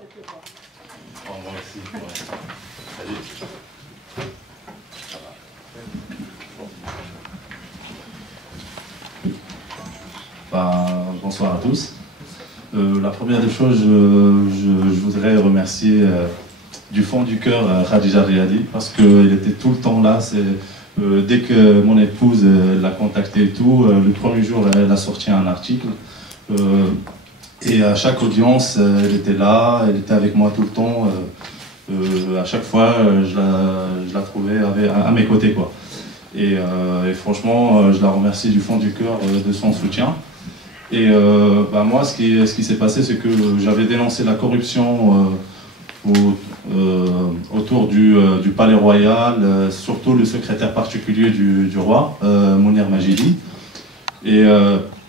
Oh, moi aussi. Ouais. Salut. Bonsoir à tous. La première des choses, je voudrais remercier du fond du cœur Khadija Riadi parce qu'il était tout le temps là. Dès que mon épouse l'a contacté et tout, le premier jour, elle a sorti un article. Et à chaque audience, elle était là, elle était avec moi tout le temps. À chaque fois, je la trouvais à mes côtés, quoi. Et franchement, je la remercie du fond du cœur de son soutien. Et moi, ce qui s'est passé, c'est que j'avais dénoncé la corruption autour du palais royal, surtout le secrétaire particulier du roi, Mounir Majidi. Et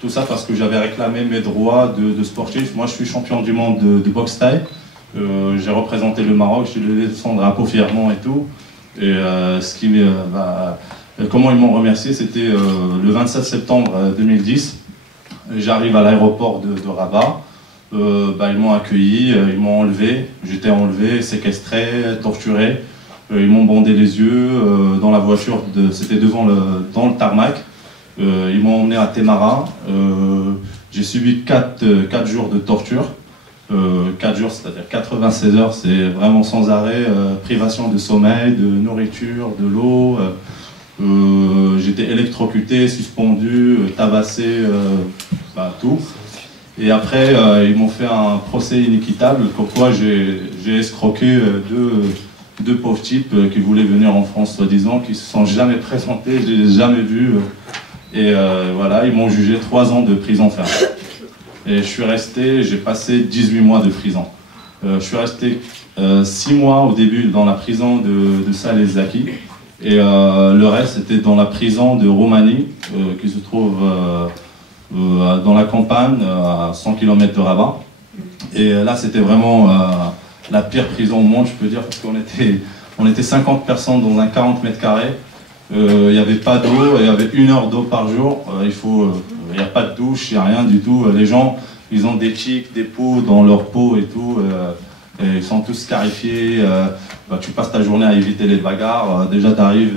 tout ça parce que j'avais réclamé mes droits de sportif. Moi, je suis champion du monde de boxe thaï. J'ai représenté le Maroc, j'ai levé son drapeau fièrement et tout. Et comment ils m'ont remercié, c'était le 27 septembre 2010. J'arrive à l'aéroport de Rabat. Ils m'ont accueilli, ils m'ont enlevé. J'étais enlevé, séquestré, torturé. Ils m'ont bandé les yeux dans la voiture, c'était dans le tarmac. Ils m'ont emmené à Témara. J'ai subi 4 jours de torture. 4 jours, c'est-à-dire 96 heures, c'est vraiment sans arrêt, privation de sommeil, de nourriture, de l'eau. J'étais électrocuté, suspendu, tabassé, tout. Et après, ils m'ont fait un procès inéquitable, comme quoi j'ai escroqué deux pauvres types qui voulaient venir en France, soi-disant, qui ne se sont jamais présentés, je ne les ai jamais vus. Et voilà, ils m'ont jugé 3 ans de prison ferme. Et je suis resté, j'ai passé 18 mois de prison. Je suis resté 6 mois au début dans la prison de Salé Zaki. Et le reste c'était dans la prison de Roumanie, qui se trouve dans la campagne, à 100 km de Rabat. Et là c'était vraiment la pire prison au monde, je peux dire, parce qu'on était 50 personnes dans un 40 mètres carrés. Il n'y avait pas d'eau, il y avait 1 heure d'eau par jour. Il n'y a pas de douche, il n'y a rien du tout. Les gens, ils ont des tiques, des poux dans leur peau et tout. Et ils sont tous scarifiés. Tu passes ta journée à éviter les bagarres. Déjà, tu arrives,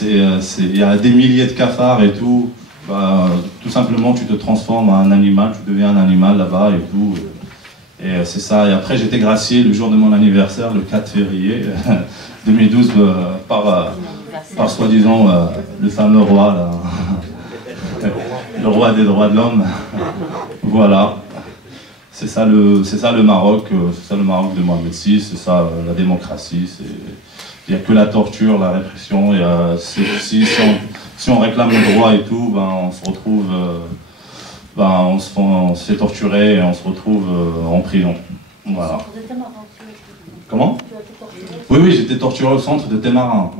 il y a des milliers de cafards et tout. Tout simplement, tu te transformes en un animal, tu deviens un animal là-bas et tout. Et c'est ça. Et après, j'étais gracié le jour de mon anniversaire, le 4 février 2012, par soi-disant le fameux roi, là. Le roi des droits de l'homme. Voilà. C'est ça le Maroc, c'est ça le Maroc de Mohamed VI, c'est ça la démocratie. Il n'y a que la torture, la répression. Si on réclame le droit et tout, on se retrouve, on se fait torturer et on se retrouve en prison. Voilà. Comment ? Oui, j'étais torturé au centre de Témarin.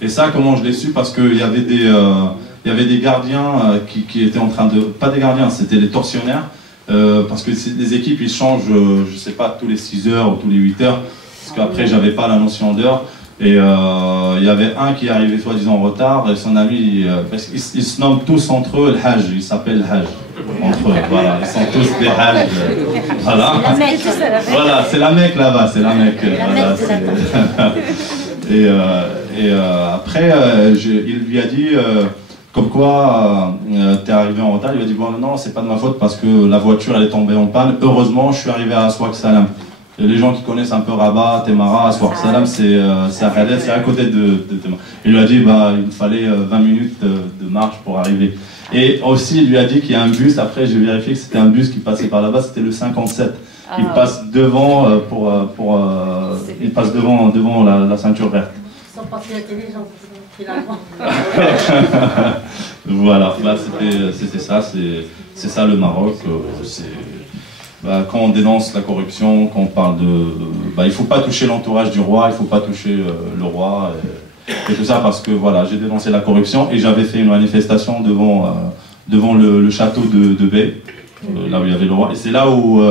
Et ça, comment je l'ai su ? Parce qu'il y avait des gardiens qui étaient en train de... Pas des gardiens, c'était des tortionnaires. Parce que les équipes, ils changent, je sais pas, tous les 6 heures ou tous les 8 heures. Parce qu'après, j'avais pas la notion d'heure. Et il y avait un qui arrivait soi-disant en retard. Et son ami, parce qu'ils se nomment tous entre eux le Hajj. Ils s'appellent Hajj. Entre eux, voilà. Ils sont tous des Hajj. Voilà. Voilà, c'est la Mecque là-bas, c'est la Mecque. Voilà, et après, il lui a dit, comme quoi, t'es arrivé en retard. Il lui a dit, bon, non, c'est pas de ma faute parce que la voiture, elle est tombée en panne. Heureusement, je suis arrivé à Aswaq Salam. Et les gens qui connaissent un peu Rabat, Témara, Aswaq Salam, c'est à Khaled, c'est à côté de Témara. Il lui a dit, il me fallait 20 minutes de marche pour arriver. Et aussi, il lui a dit qu'il y a un bus, après j'ai vérifié que c'était un bus qui passait par là-bas, c'était le 57. Il passe devant il passe devant la ceinture verte. Ils sont passés intelligents, finalement. Voilà, c'était ça, c'est ça le Maroc. Quand on dénonce la corruption, quand on parle il ne faut pas toucher l'entourage du roi, il ne faut pas toucher le roi. Et tout ça parce que voilà, j'ai dénoncé la corruption et j'avais fait une manifestation devant le château de Bey, là où il y avait le roi. Et c'est là où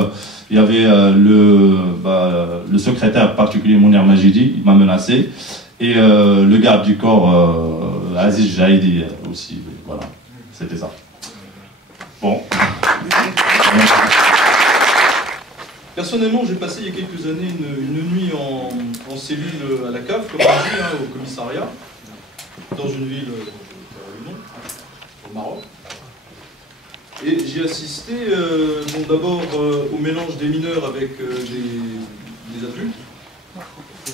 il y avait le secrétaire particulier Mounir Majidi, il m'a menacé, et le garde du corps Aziz Jaïdi aussi. Voilà, c'était ça. Bon. Personnellement, j'ai passé il y a quelques années une nuit en cellule à la CAF, comme on dit, hein, au commissariat, dans une ville, au Maroc. Et j'ai assisté bon, d'abord au mélange des mineurs avec des adultes, ce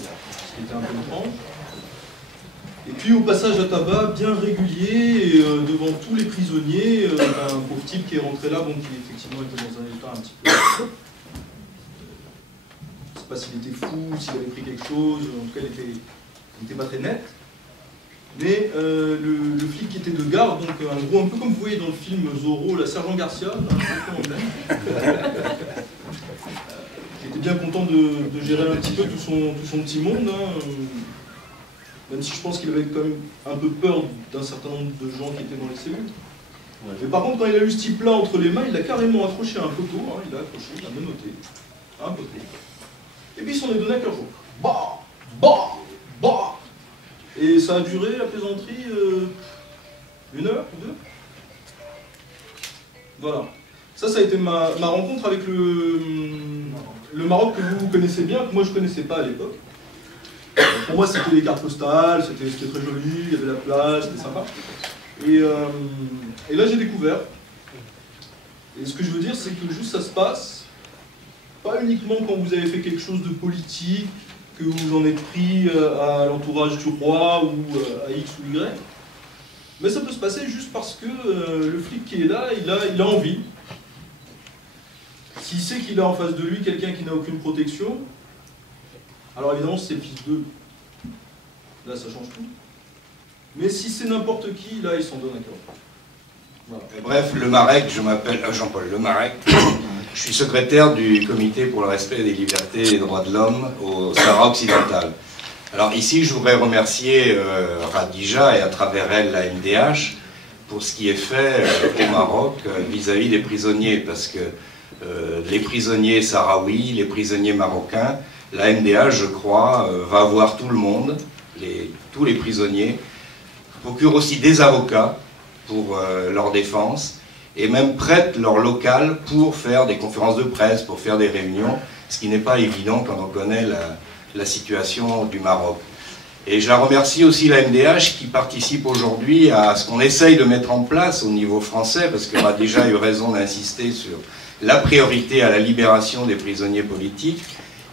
qui était un peu étrange. Et puis au passage à tabac bien régulier devant tous les prisonniers, un pauvre type qui est rentré là, bon, qui effectivement était dans un état un petit peu... je ne sais pas s'il était fou, s'il avait pris quelque chose, en tout cas il n'était pas très net. Mais le flic qui était de garde, donc un gros, un peu comme vous voyez dans le film Zorro, la sergent Garcia, qui était bien content de gérer un petit peu tout son petit monde, hein, même si je pense qu'il avait quand même un peu peur d'un certain nombre de gens qui étaient dans les cellules. Ouais. Mais par contre, quand il a eu ce type-là entre les mains, il l'a carrément accroché à un poteau, hein, il l'a accroché, il l'a menotté à un poteau. Et puis il s'en est donné à cœur jour. Bah, bah, bah. Et ça a duré, la plaisanterie, 1 heure ou 2. Voilà. Ça a été ma rencontre avec le Maroc que vous connaissez bien, que moi je ne connaissais pas à l'époque. Pour moi, c'était les cartes postales, c'était très joli, il y avait la plage, c'était sympa. Et là, j'ai découvert. Et ce que je veux dire, c'est que juste ça se passe, pas uniquement quand vous avez fait quelque chose de politique, que vous en êtes pris à l'entourage du roi ou à X ou Y, mais ça peut se passer juste parce que le flic qui est là, il a envie. S'il sait qu'il a en face de lui quelqu'un qui n'a aucune protection, alors évidemment c'est le fils d'eux. Là ça change tout. Mais si c'est n'importe qui, là il s'en donne un cœur. Voilà. Bref, Le Marek, je m'appelle Jean-Paul Le Marek. Je suis secrétaire du Comité pour le respect des libertés et des droits de l'homme au Sahara occidental. Alors ici, je voudrais remercier Radija et à travers elle la MDH pour ce qui est fait au Maroc vis-à-vis des prisonniers, parce que les prisonniers sahraouis, les prisonniers marocains, la MDH, je crois, va voir tout le monde, tous les prisonniers, procure aussi des avocats pour leur défense, et même prêtent leur local pour faire des conférences de presse, pour faire des réunions, ce qui n'est pas évident quand on connaît la situation du Maroc. Et je la remercie aussi, la MDH, qui participe aujourd'hui à ce qu'on essaye de mettre en place au niveau français, parce qu'elle a déjà eu raison d'insister sur la priorité à la libération des prisonniers politiques,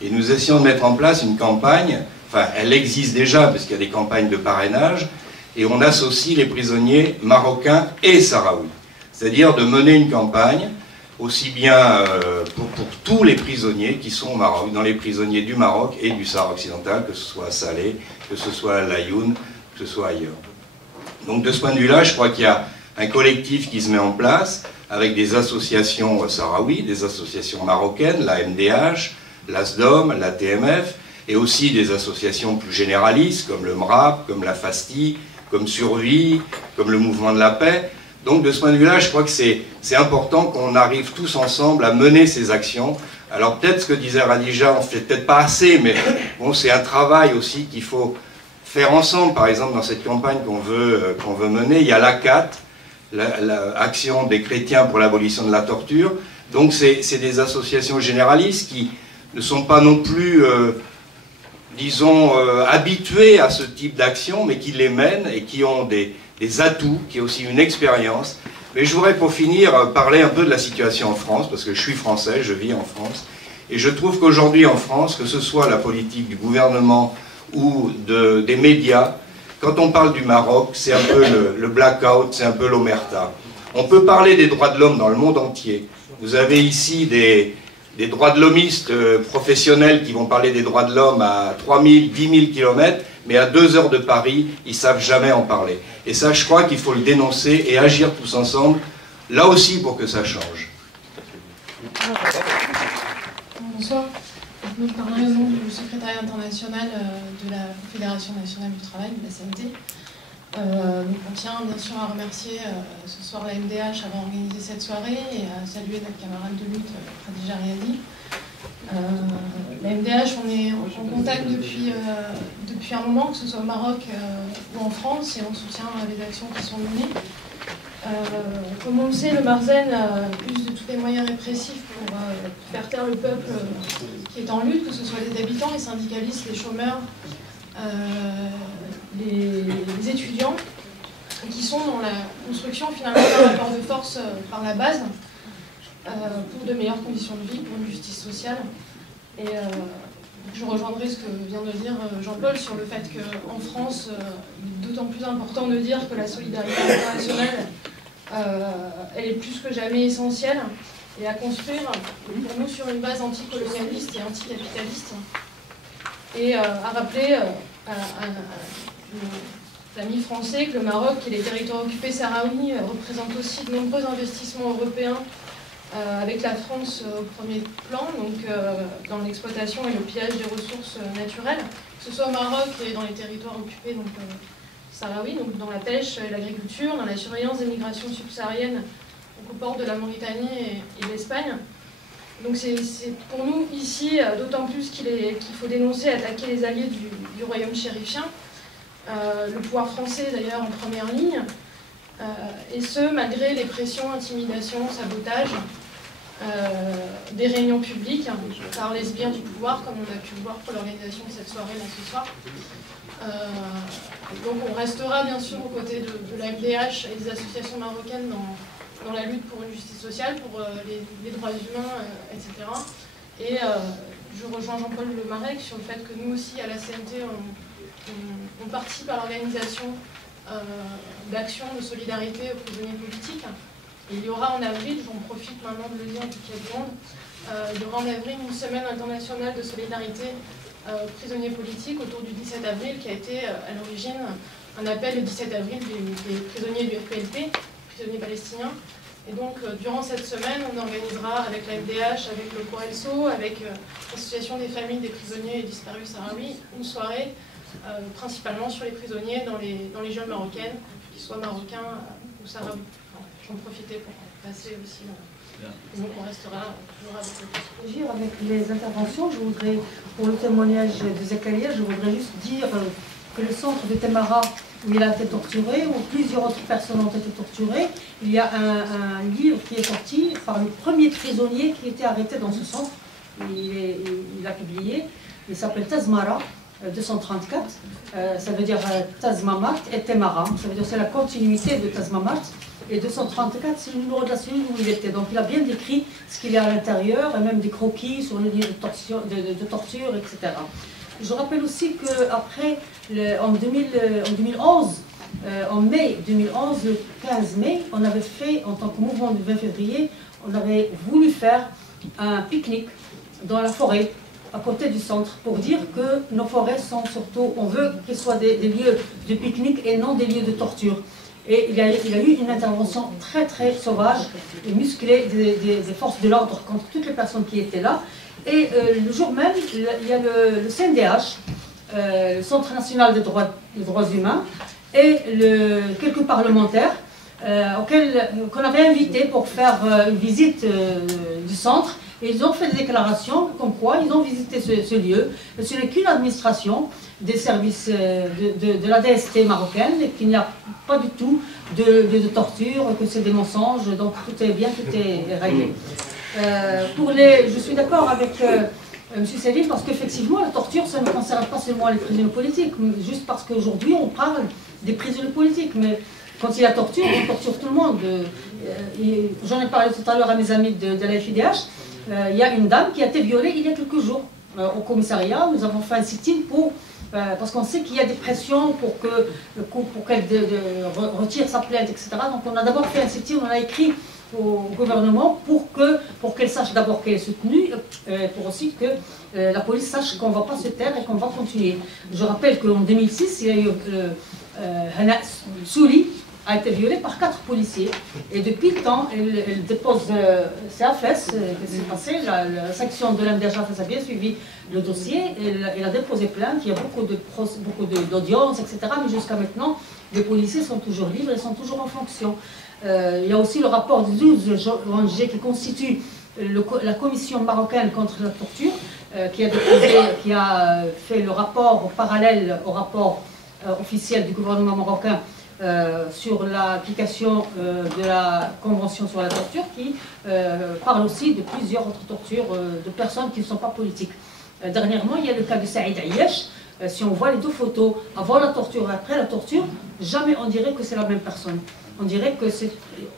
et nous essayons de mettre en place une campagne, enfin elle existe déjà, parce qu'il y a des campagnes de parrainage, et on associe les prisonniers marocains et sahraouis. C'est-à-dire de mener une campagne, aussi bien pour tous les prisonniers qui sont au Maroc, dans les prisonniers du Maroc et du Sahara occidental, que ce soit à Salé, que ce soit à Laayoune, que ce soit ailleurs. Donc de ce point de vue-là, je crois qu'il y a un collectif qui se met en place, avec des associations sahraouis, des associations marocaines, la MDH, l'ASDOM, la TMF, et aussi des associations plus généralistes, comme le MRAP, comme la FASTI, comme Survie, comme le Mouvement de la Paix. Donc de ce point de vue-là, je crois que c'est important qu'on arrive tous ensemble à mener ces actions. Alors peut-être ce que disait Radija, on ne fait peut-être pas assez, mais bon, c'est un travail aussi qu'il faut faire ensemble. Par exemple, dans cette campagne qu'on veut mener, il y a l'ACAT, l'Action des chrétiens pour l'abolition de la torture. Donc c'est des associations généralistes qui ne sont pas non plus, disons, habituées à ce type d'action, mais qui les mènent et qui ont des atouts, qui ont aussi une expérience. Mais je voudrais pour finir parler un peu de la situation en France, parce que je suis français, je vis en France, et je trouve qu'aujourd'hui en France, que ce soit la politique du gouvernement ou des médias, quand on parle du Maroc, c'est un peu le blackout, c'est un peu l'omerta. On peut parler des droits de l'homme dans le monde entier. Vous avez ici des droits de l'hommistes professionnels qui vont parler des droits de l'homme à 3000, 10 000 km, mais à 2 heures de Paris, ils ne savent jamais en parler. Et ça, je crois qu'il faut le dénoncer et agir tous ensemble, là aussi pour que ça change. Bonsoir. Nous parlons au nom du secrétariat international de la Fédération nationale du travail, de la CNT. On tient bien sûr à remercier ce soir la MDH d'avoir organisé cette soirée et à saluer notre camarade de lutte, Radija Riadi. La MDH, on est en contact depuis un moment, que ce soit au Maroc ou en France, et on soutient les actions qui sont menées. Comme on le sait, le Marzen use de tous les moyens répressifs pour faire taire le peuple qui est en lutte, que ce soit les habitants, les syndicalistes, les chômeurs, les étudiants, qui sont dans la construction finalement d'un rapport de force par la base pour de meilleures conditions de vie, pour une justice sociale. Et je rejoindrai ce que vient de dire Jean-Paul sur le fait qu'en France, il est d'autant plus important de dire que la solidarité internationale, elle est plus que jamais essentielle et à construire pour nous sur une base anticolonialiste et anticapitaliste. Et à rappeler à nos amis français que le Maroc et les territoires occupés sahraouis représentent aussi de nombreux investissements européens avec la France au premier plan, donc dans l'exploitation et le pillage des ressources naturelles, que ce soit au Maroc et dans les territoires occupés donc, sahraouis, donc dans la pêche et l'agriculture, dans la surveillance des migrations subsahariennes au port de la Mauritanie et de l'Espagne. Donc c'est pour nous ici d'autant plus qu'il faut dénoncer et attaquer les alliés du royaume chérifien, le pouvoir français d'ailleurs en première ligne, et ce malgré les pressions, intimidations, sabotages, des réunions publiques par les sbires du pouvoir, comme on a pu le voir pour l'organisation de cette soirée là ce soir. Donc on restera bien sûr aux côtés de la FDH et des associations marocaines dans la lutte pour une justice sociale, pour les droits humains, etc. Et je rejoins Jean-Paul Le Marec sur le fait que nous aussi à la CNT on participe à l'organisation d'actions de solidarité aux prisonniers politiques. Et il y aura en avril, j'en profite maintenant de le dire vu qu'il y a du monde, il y aura en avril une semaine internationale de solidarité prisonniers politiques autour du 17 avril qui a été à l'origine un appel le 17 avril des prisonniers du FPLP, prisonniers palestiniens. Et donc durant cette semaine, on organisera avec la FDH, avec le CORELSO, avec l'association des familles des prisonniers disparus sahraouis, une soirée principalement sur les prisonniers dans les jeunes marocaines, qu'ils soient marocains ou sahraouis. J'en profitais pour passer aussi. Donc on restera toujours avec les interventions. Je voudrais, pour le témoignage de Zakaria, je voudrais juste dire que le centre de Temara, où il a été torturé, où plusieurs autres personnes ont été torturées, il y a un livre qui est sorti par le premier prisonnier qui était arrêté dans ce centre. Il a publié, il s'appelle Tazmara 234, ça veut dire Tazmamat et Temara, ça veut dire c'est la continuité de Tazmamat. Et 234, c'est le numéro de la cellule où il était. Donc il a bien décrit ce qu'il y a à l'intérieur, et même des croquis sur les lieux de torture, etc. Je rappelle aussi qu'après, en 2011, en mai 2011, le 15 mai, on avait fait, en tant que mouvement du 20 février, on avait voulu faire un pique-nique dans la forêt, à côté du centre, pour dire que nos forêts sont surtout, on veut qu'elles soient des lieux de pique-nique et non des lieux de torture. Et il y a eu une intervention très très sauvage et musclée des forces de l'ordre contre toutes les personnes qui étaient là. Et le jour même, il y a le CNDH, le Centre national des droits humains, et quelques parlementaires qu'on avait invités pour faire une visite du centre. Et ils ont fait des déclarations comme quoi ils ont visité ce lieu. Ce n'est qu'une administration des services de la DST marocaine et qu'il n'y a pas du tout de torture, que c'est des mensonges, donc tout est bien, tout est réglé. Je suis d'accord avec M. Selim parce qu'effectivement la torture ça ne concerne pas seulement les prisonniers politiques, juste parce qu'aujourd'hui on parle des prisonniers politiques, mais quand il y a torture, on torture tout le monde. J'en ai parlé tout à l'heure à mes amis de la FIDH. Il y a une dame qui a été violée il y a quelques jours au commissariat. Nous avons fait un sit-in parce qu'on sait qu'il y a des pressions pour qu'elle retire sa plainte, etc. Donc on a d'abord fait un sit-in, on a écrit au gouvernement pour qu'elle sache d'abord qu'elle est soutenue, pour aussi que la police sache qu'on ne va pas se taire et qu'on va continuer. Je rappelle qu'en 2006, il y a eu Hana Souli a été violée par 4 policiers. Et depuis le temps, elle dépose ses affaires, c'est passé, la section de l'MDH a bien suivi le dossier, elle a déposé plainte, il y a beaucoup d'audiences, etc. Mais jusqu'à maintenant, les policiers sont toujours libres et sont toujours en fonction. Il y a aussi le rapport de 12 ONG qui constitue la commission marocaine contre la torture, qui a fait le rapport parallèle au rapport officiel du gouvernement marocain sur l'application de la Convention sur la torture qui parle aussi de plusieurs autres tortures de personnes qui ne sont pas politiques. Dernièrement, il y a le cas de Saïd Ayesh. Si on voit les deux photos, avant la torture et après la torture, jamais on dirait que c'est la même personne. On dirait que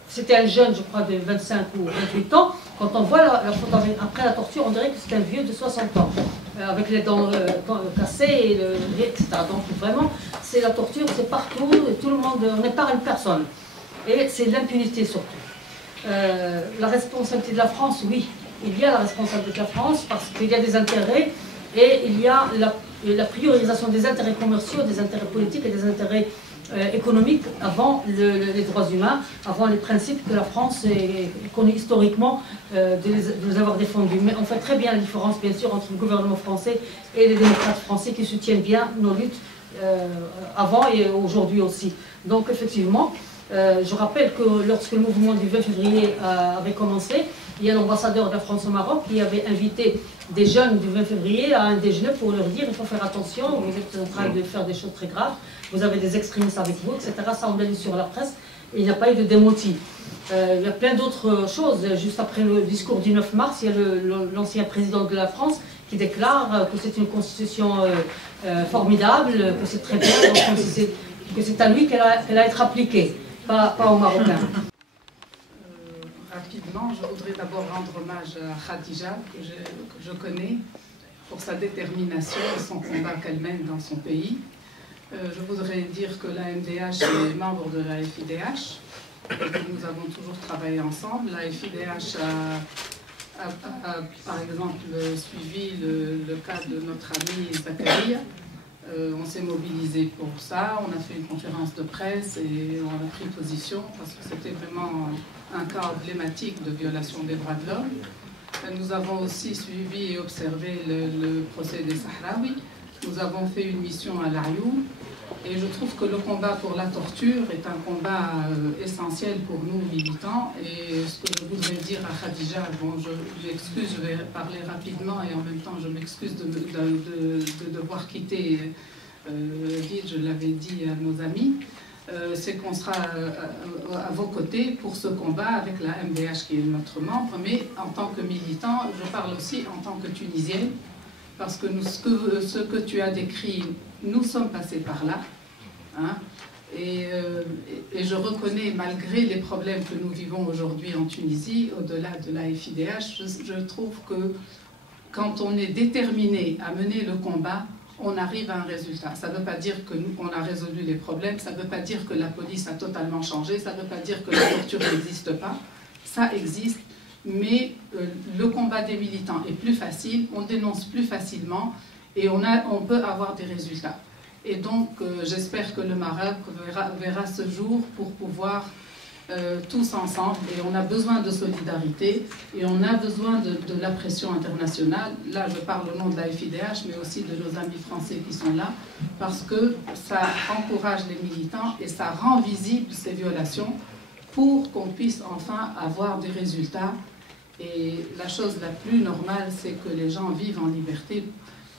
c'était un jeune, je crois, de 25 ou 28 ans. Quand on voit la photo après la torture, on dirait que c'est un vieux de 60 ans, avec les dents cassées, etc. Donc vraiment, c'est la torture, c'est partout, et tout le monde, on n'épargne personne. Et c'est l'impunité surtout. La responsabilité de la France, oui, il y a la responsabilité de la France, parce qu'il y a des intérêts, et il y a la priorisation des intérêts commerciaux, des intérêts politiques et des intérêts économiques avant les droits humains, avant les principes que la France est connue historiquement de les avoir défendus. Mais on fait très bien la différence, bien sûr, entre le gouvernement français et les démocrates français qui soutiennent bien nos luttes avant et aujourd'hui aussi. Donc effectivement, je rappelle que lorsque le mouvement du 20 février avait commencé, il y a l'ambassadeur de la France au Maroc qui avait invité des jeunes du 20 février à un déjeuner pour leur dire il faut faire attention, vous êtes en train de faire des choses très graves, vous avez des extrémistes avec vous, etc. Ça on l'a lu sur la presse et il n'y a pas eu de démenti. Il y a plein d'autres choses. Juste après le discours du 9 mars, il y a l'ancien président de la France qui déclare que c'est une constitution formidable, que c'est très bien, que c'est à lui qu'elle a à être appliquée, pas aux Marocains. Rapidement, je voudrais d'abord rendre hommage à Khadija, que je connais, pour sa détermination et son combat qu'elle mène dans son pays. Je voudrais dire que la MDH est membre de la FIDH, et que nous avons toujours travaillé ensemble. La FIDH a par exemple, suivi le cas de notre ami Zakaria. On s'est mobilisé pour ça, on a fait une conférence de presse et on a pris position parce que c'était vraiment un cas emblématique de violation des droits de l'homme. Nous avons aussi suivi et observé le procès des Sahraouis. Nous avons fait une mission à l'Arioun et je trouve que le combat pour la torture est un combat essentiel pour nous militants. Et ce que je voudrais dire à Khadija, bon, je m'excuse, je vais parler rapidement et en même temps je m'excuse de devoir quitter l'île, je l'avais dit à nos amis. C'est qu'on sera à vos côtés pour ce combat avec la MDH qui est notre membre, mais en tant que militant, je parle aussi en tant que Tunisienne, parce que ce que tu as décrit, nous sommes passés par là, hein, et je reconnais, malgré les problèmes que nous vivons aujourd'hui en Tunisie, au-delà de la FIDH, je trouve que quand on est déterminé à mener le combat, on arrive à un résultat. Ça ne veut pas dire qu'on a résolu les problèmes, ça ne veut pas dire que la police a totalement changé, ça ne veut pas dire que la torture n'existe pas, ça existe, mais le combat des militants est plus facile, on dénonce plus facilement et on peut avoir des résultats. Et donc j'espère que le Maroc verra ce jour pour pouvoir tous ensemble, et on a besoin de solidarité et on a besoin de la pression internationale. Là je parle au nom de la FIDH mais aussi de nos amis français qui sont là, parce que ça encourage les militants et ça rend visible ces violations pour qu'on puisse enfin avoir des résultats. Et la chose la plus normale, c'est que les gens vivent en liberté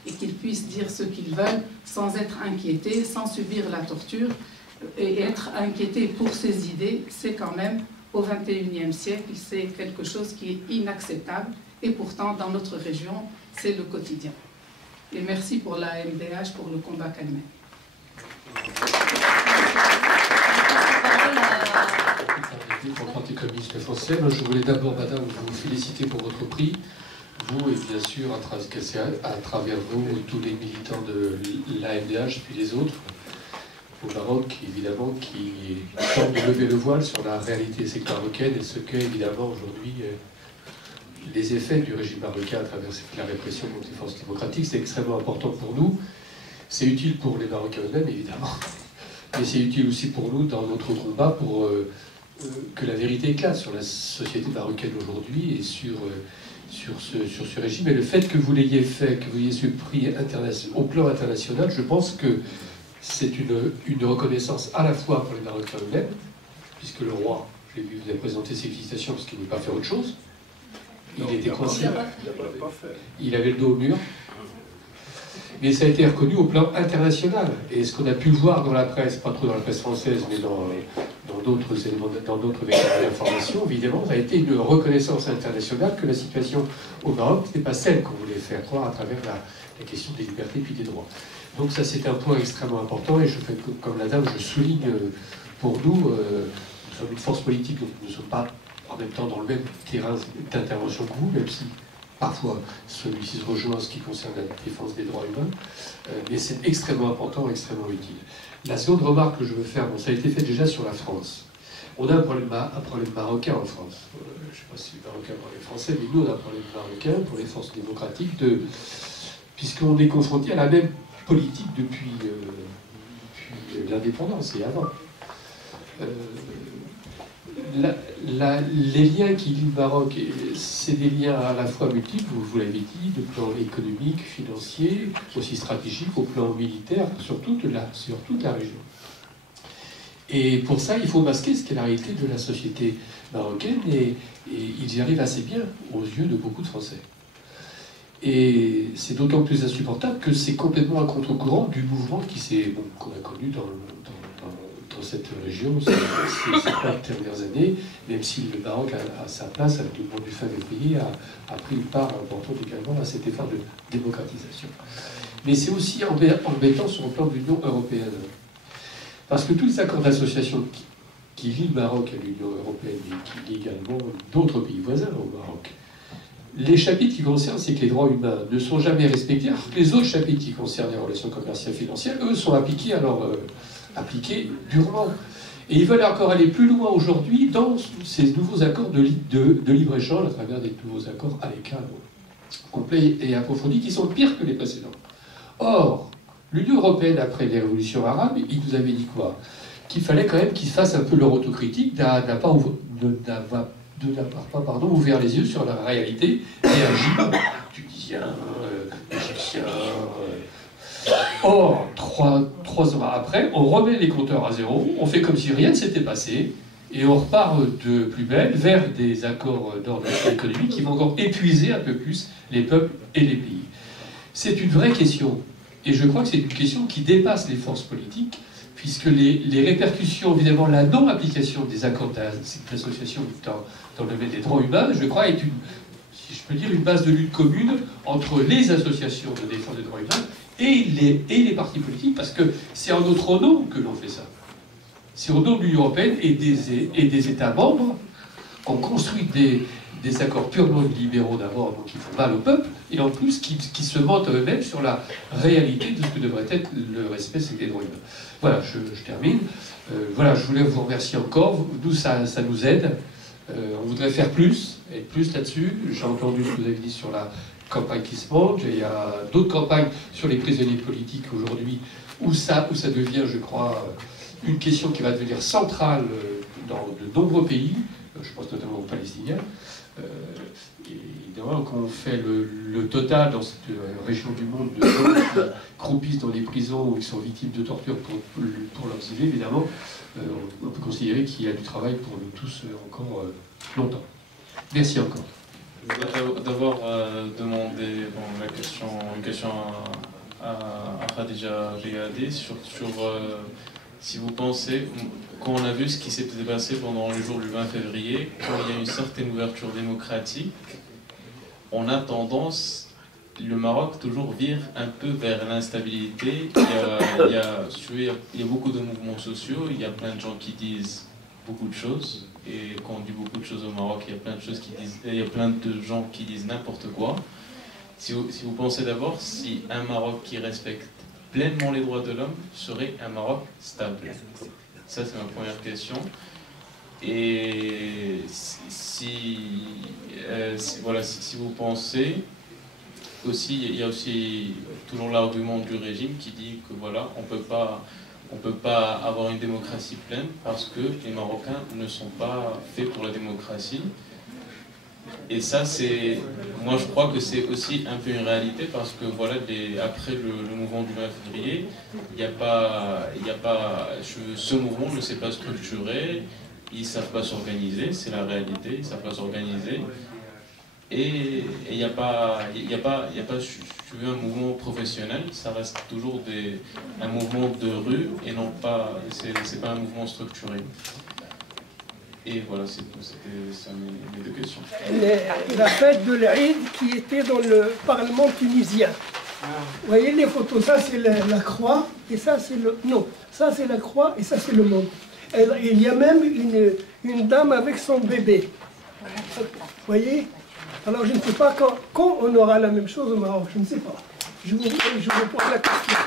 et qu'ils puissent dire ce qu'ils veulent sans être inquiétés, sans subir la torture. Et être inquiété pour ses idées, c'est quand même, au XXIe siècle, c'est quelque chose qui est inacceptable. Et pourtant, dans notre région, c'est le quotidien. Et merci pour la MDH, pour le combat qu'elle mène. Pour le Parti communiste français, moi, je voulais d'abord, madame, vous féliciter pour votre prix. Vous et bien sûr, à travers vous, tous les militants de l'AMDH, puis les autres, au Maroc, évidemment, qui tentent de lever le voile sur la réalité marocaine et ce qu'est évidemment aujourd'hui les effets du régime marocain à travers la répression contre les forces démocratiques. C'est extrêmement important pour nous. C'est utile pour les Marocains eux-mêmes, évidemment. Mais c'est utile aussi pour nous dans notre combat pour que la vérité éclate sur la société marocaine aujourd'hui et sur ce régime. Et le fait que vous l'ayez fait, que vous ayez ce prix au plan international, je pense que c'est une reconnaissance à la fois pour les Marocains eux-mêmes, puisque le roi, je l'ai vu, vous a présenté ses félicitations parce qu'il ne veut pas faire autre chose. Il était coincé. Il avait le dos au mur. mais ça a été reconnu au plan international. Et ce qu'on a pu voir dans la presse, pas trop dans la presse française, mais dans d'autres éléments, dans d'autres vecteurs d'information, évidemment, ça a été une reconnaissance internationale que la situation au Maroc n'était pas celle qu'on voulait faire croire à travers la question des libertés puis des droits. Donc ça, c'est un point extrêmement important, et je fais comme la dame, je souligne pour nous, nous sommes une force politique, donc nous ne sommes pas en même temps dans le même terrain d'intervention que vous, même si parfois celui-ci se rejoint en ce qui concerne la défense des droits humains, mais c'est extrêmement important, extrêmement utile. La seconde remarque que je veux faire, bon, ça a été fait déjà sur la France. On a un problème marocain en France. Je ne sais pas si les Marocains parlent français, mais nous on a un problème marocain pour les forces démocratiques, puisqu'on est confronté à la même politique depuis l'indépendance et avant. Les liens qui lient le Maroc, c'est des liens à la fois multiples, vous l'avez dit, de plan économique, financier, aussi stratégique, au plan militaire, sur toute la région. Et pour ça, il faut masquer ce qu'est la réalité de la société marocaine, et ils y arrivent assez bien aux yeux de beaucoup de Français. Et c'est d'autant plus insupportable que c'est complètement à contre-courant du mouvement qu'on a connu dans cette région ces 4 dernières années, même si le Maroc a sa place, avec le monde du février, a pris une part importante également à cet effort de démocratisation. Mais c'est aussi embêtant sur le plan de l'Union européenne. Parce que tous les accords d'association qui lient le Maroc à l'Union européenne et qui lient également d'autres pays voisins au Maroc, les chapitres qui concernent, c'est que les droits humains ne sont jamais respectés, alors que les autres chapitres qui concernent les relations commerciales et financières, eux, sont appliqués durement. Et ils veulent encore aller plus loin aujourd'hui dans ces nouveaux accords de libre-échange, à travers des nouveaux accords à l'écart complets et approfondis, qui sont pires que les précédents. Or, l'Union européenne, après les révolutions arabes, ils nous avaient dit quoi? Qu'il fallait quand même qu'ils fassent un peu leur autocritique, d'avoir pas ouvert les yeux sur la réalité des régimes tunisiens, égyptiens. Or, trois ans après, on remet les compteurs à zéro, on fait comme si rien ne s'était passé, et on repart de plus belle vers des accords d'ordre économique qui vont encore épuiser un peu plus les peuples et les pays. C'est une vraie question, et je crois que c'est une question qui dépasse les forces politiques, puisque les répercussions, évidemment, la non-application des accords d'association dans le domaine des droits humains, je crois, est si je peux dire, une base de lutte commune entre les associations de défense des droits humains et les partis politiques, parce que c'est en notre nom que l'on fait ça. C'est au nom de l'Union européenne et des États membres qu'on construit des accords purement libéraux d'abord, donc qui font mal au peuple, et en plus qui se mentent eux-mêmes sur la réalité de ce que devrait être le respect des droits humains. Voilà, je termine. Voilà, je voulais vous remercier encore. Nous, ça nous aide. On voudrait faire plus, et plus là-dessus. J'ai entendu ce que vous avez dit sur la campagne qui se monte. Il y a d'autres campagnes sur les prisonniers politiques aujourd'hui, où ça devient, je crois, une question qui va devenir centrale dans de nombreux pays. Je pense notamment aux Palestiniens. Évidemment, quand on fait le total dans cette région du monde de gens qui croupissent dans des prisons ou qui sont victimes de torture pour leurs idées, évidemment, on peut considérer qu'il y a du travail pour nous tous encore longtemps. Merci encore. Je voudrais d'abord demander une question à Khadija Riadi sur si vous pensez, quand on a vu ce qui s'était passé pendant le jour du 20 février, quand il y a une certaine ouverture démocratique, on a tendance, le Maroc toujours vire un peu vers l'instabilité. Il y a beaucoup de mouvements sociaux, il y a plein de gens qui disent beaucoup de choses, et quand on dit beaucoup de choses au Maroc, il y a plein de gens qui disent n'importe quoi. Si vous pensez d'abord, si un Maroc qui respecte pleinement les droits de l'homme serait un Maroc stable. Ça, c'est ma première question. Et si vous pensez aussi, il y a aussi toujours l'argument du régime qui dit que voilà, on peut pas avoir une démocratie pleine parce que les Marocains ne sont pas faits pour la démocratie. Et ça, moi je crois que c'est aussi un peu une réalité parce que voilà, après le mouvement du 20 février, ce mouvement ne s'est pas structuré, ils ne savent pas s'organiser, c'est la réalité, ils ne savent pas s'organiser. Et il n'y a pas, si tu veux, un mouvement professionnel, ça reste toujours un mouvement de rue et non pas, c'est pas un mouvement structuré. Et voilà, c'est tout, c'était ça mes deux questions. La fête de l'Aïd qui était dans le Parlement tunisien. Vous voyez les photos, ça c'est la croix, et ça c'est le... Non, ça c'est la croix et ça c'est le monde. Et il y a même une dame avec son bébé. Vous voyez? Alors je ne sais pas quand on aura la même chose au Maroc, je ne sais pas. Je vous pose la question.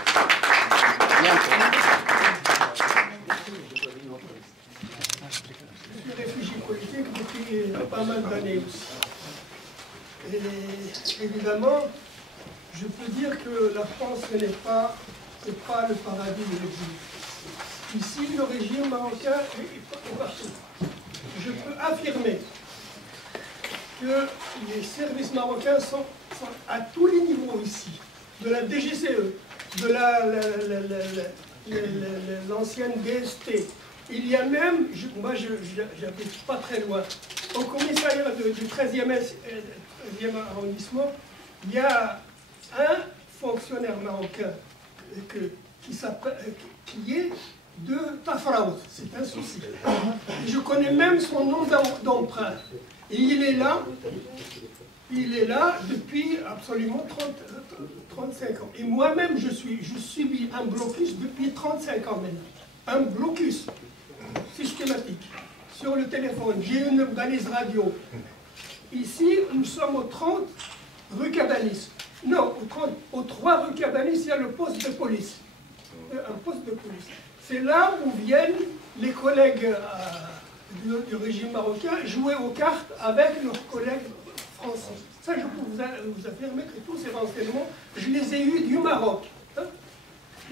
Je suis réfugié politique depuis pas mal d'années aussi. Et évidemment, je peux dire que la France n'est pas le paradis de l'exil. Ici, le régime marocain est partout. Je peux affirmer que les services marocains sont à tous les niveaux ici, de la DGCE, de l'ancienne DST. Il y a même, moi j'habite pas très loin, au commissariat du 13e arrondissement, il y a un fonctionnaire marocain qui est de Tafraout, c'est un souci. Je connais même son nom d'emprunt. Et il est là depuis absolument 35 ans. Et moi-même, je subis un blocus depuis 35 ans maintenant. Un blocus systématique sur le téléphone. J'ai une balise radio. Ici, nous sommes au 30 rue Cabanis. Non, au 3 rue Cabanis, il y a le poste de police. Un poste de police. C'est là où viennent les collègues du régime marocain jouer aux cartes avec leurs collègues français. Ça, je peux vous affirmer que tous ces renseignements, je les ai eus du Maroc. Hein.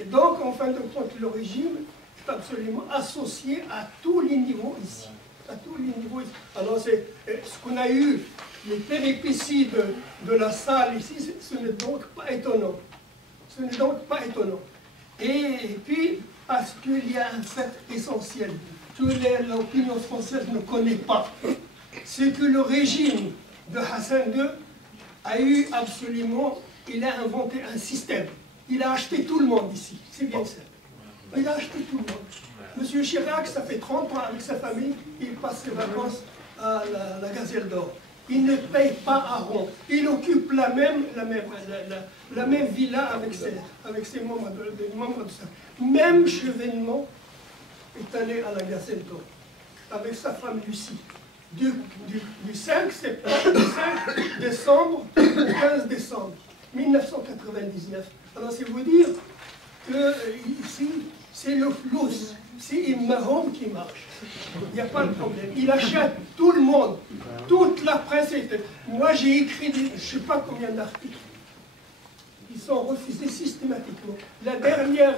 Et donc, en fin de compte, le régime est absolument associé à tous les niveaux ici. À tous les niveaux ici. Alors, ce qu'on a eu, les péripéties de la salle ici, ce n'est donc pas étonnant. Ce n'est donc pas étonnant. Et puis, parce qu'il y a un fait essentiel que l'opinion française ne connaît pas, c'est que le régime de Hassan II a eu absolument, il a inventé un système. Il a acheté tout le monde ici, c'est bien ça. Il a acheté tout le monde. Monsieur Chirac, ça fait 30 ans avec sa famille, il passe ses vacances à la Gazelle d'Or. Il ne paye pas à rond. Il occupe la même villa avec ses membres de sa. Même Chevènement est allé à la Gazelle d'Or avec sa femme Lucie. Du 5 décembre au 15 décembre 1999. Alors c'est vous dire que ici, c'est le flou. C'est une marron qui marche. Il n'y a pas de problème. Il achète tout le monde. Toute la presse. Moi, j'ai écrit je ne sais pas combien d'articles. Ils sont refusés systématiquement. La dernière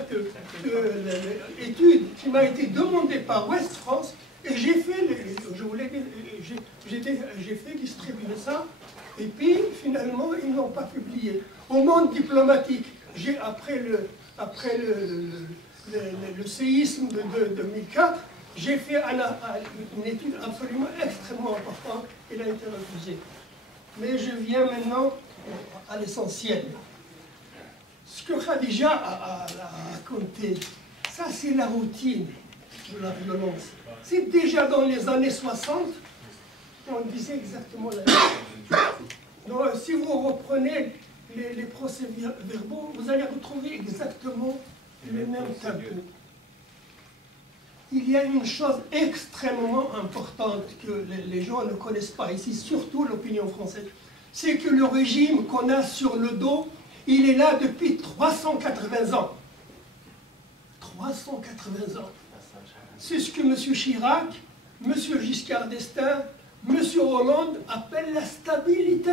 étude qui m'a été demandée par Ouest France, et j'ai fait, j'ai fait distribuer ça, et puis finalement, ils n'ont pas publié. Au monde diplomatique, après le séisme de 2004, j'ai fait une étude absolument extrêmement importante, elle a été refusée. Mais je viens maintenant à l'essentiel. Ce que Khadija a raconté, ça c'est la routine de la violence. C'est déjà dans les années 60, on disait exactement la même chose. Donc, si vous reprenez les procès-verbaux, vous allez retrouver exactement les mêmes tableaux. Il y a une chose extrêmement importante que les gens ne connaissent pas ici, surtout l'opinion française, c'est que le régime qu'on a sur le dos, il est là depuis 380 ans. 380 ans. C'est ce que M. Chirac, M. Giscard d'Estaing, M. Hollande appellent la stabilité.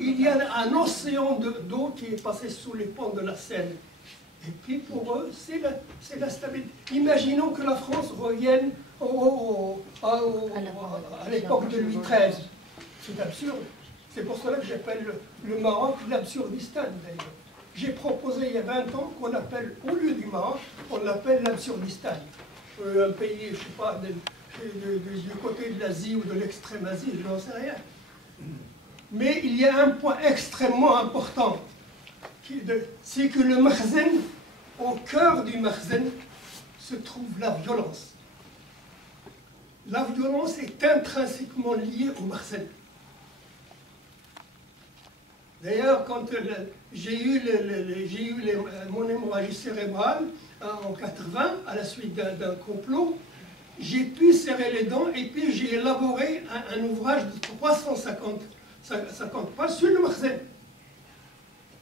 Il y a un océan d'eau qui est passé sous les ponts de la Seine. Et puis pour eux, c'est la stabilité. Imaginons que la France revienne à l'époque de Louis XIII. C'est absurde. C'est pour cela que j'appelle le Maroc l'Absurdistan d'ailleurs. J'ai proposé il y a 20 ans qu'on appelle, au lieu du Maroc, on l'appelle l'Absurdistan. Un pays, je ne sais pas, du côté de l'Asie ou de l'extrême-Asie, je n'en sais rien. Mais il y a un point extrêmement important, c'est que le makhzen, au cœur du makhzen, se trouve la violence. La violence est intrinsèquement liée au makhzen. D'ailleurs, quand j'ai eu mon hémorragie cérébrale en 80, à la suite d'un complot, j'ai pu serrer les dents et puis j'ai élaboré un ouvrage de 350 pages sur le makhzen,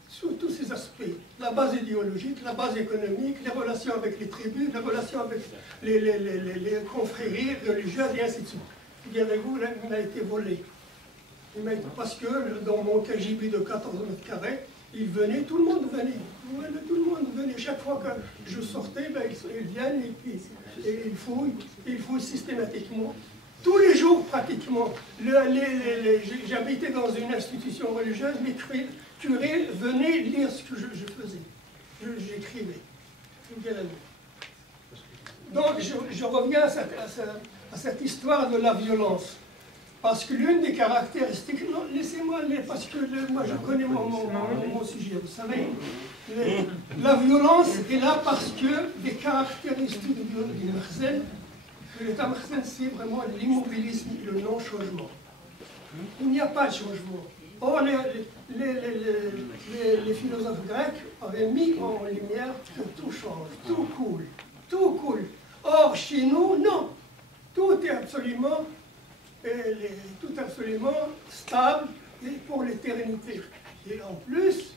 sur tous ces aspects. La base idéologique, la base économique, les relations avec les tribus, les relations avec les confréries religieuses et ainsi de suite. Figurez-vous, il m'a été volé. Parce que dans mon KGB de 14 mètres carrés, il venait, tout le monde venait. Tout le monde venait. Chaque fois que je sortais, ben, ils viennent et puis ils fouillent systématiquement. Tous les jours, pratiquement. J'habitais dans une institution religieuse, les curés venaient lire ce que je faisais. J'écrivais. Donc, je reviens à cette histoire de la violence. Parce que l'une des caractéristiques, non, laissez-moi aller, parce que moi je connais mon sujet, vous savez. La violence est là parce que des caractéristiques du makhzen, l'état makhzen, c'est vraiment l'immobilisme et le non-changement. Il n'y a pas de changement. Or, les philosophes grecs avaient mis en lumière que tout change, tout coule. Or, chez nous, non. Tout est absolument stable et pour l'éternité. Et en plus,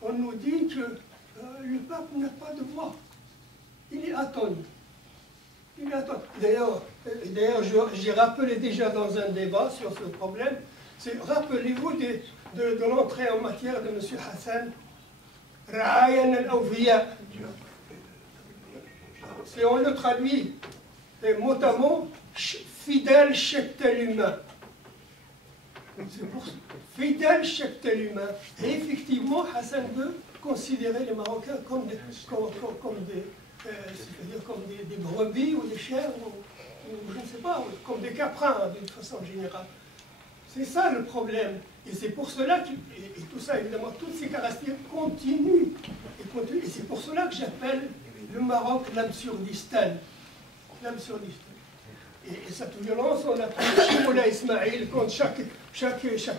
on nous dit que le peuple n'a pas de voix. Il est atone. D'ailleurs, j'ai rappelé déjà dans un débat sur ce problème, rappelez-vous de l'entrée en matière de M. Hassan, Ra'ayan al-Awliya. Si on le traduit mot à mot, fidèle cheptel humain. C'est pour ça. Fidèle cheptel humain. Et effectivement, Hassan veut considérer les Marocains comme des brebis ou des chèvres, ou je ne sais pas, comme des caprins d'une façon générale. C'est ça le problème. Et c'est pour cela que, et tout ça évidemment, toutes ces caractéristiques continuent. Et c'est pour cela que j'appelle le Maroc l'absurdistan. L'absurdistan. Et cette violence, on a pris Shimola Ismail, quand chaque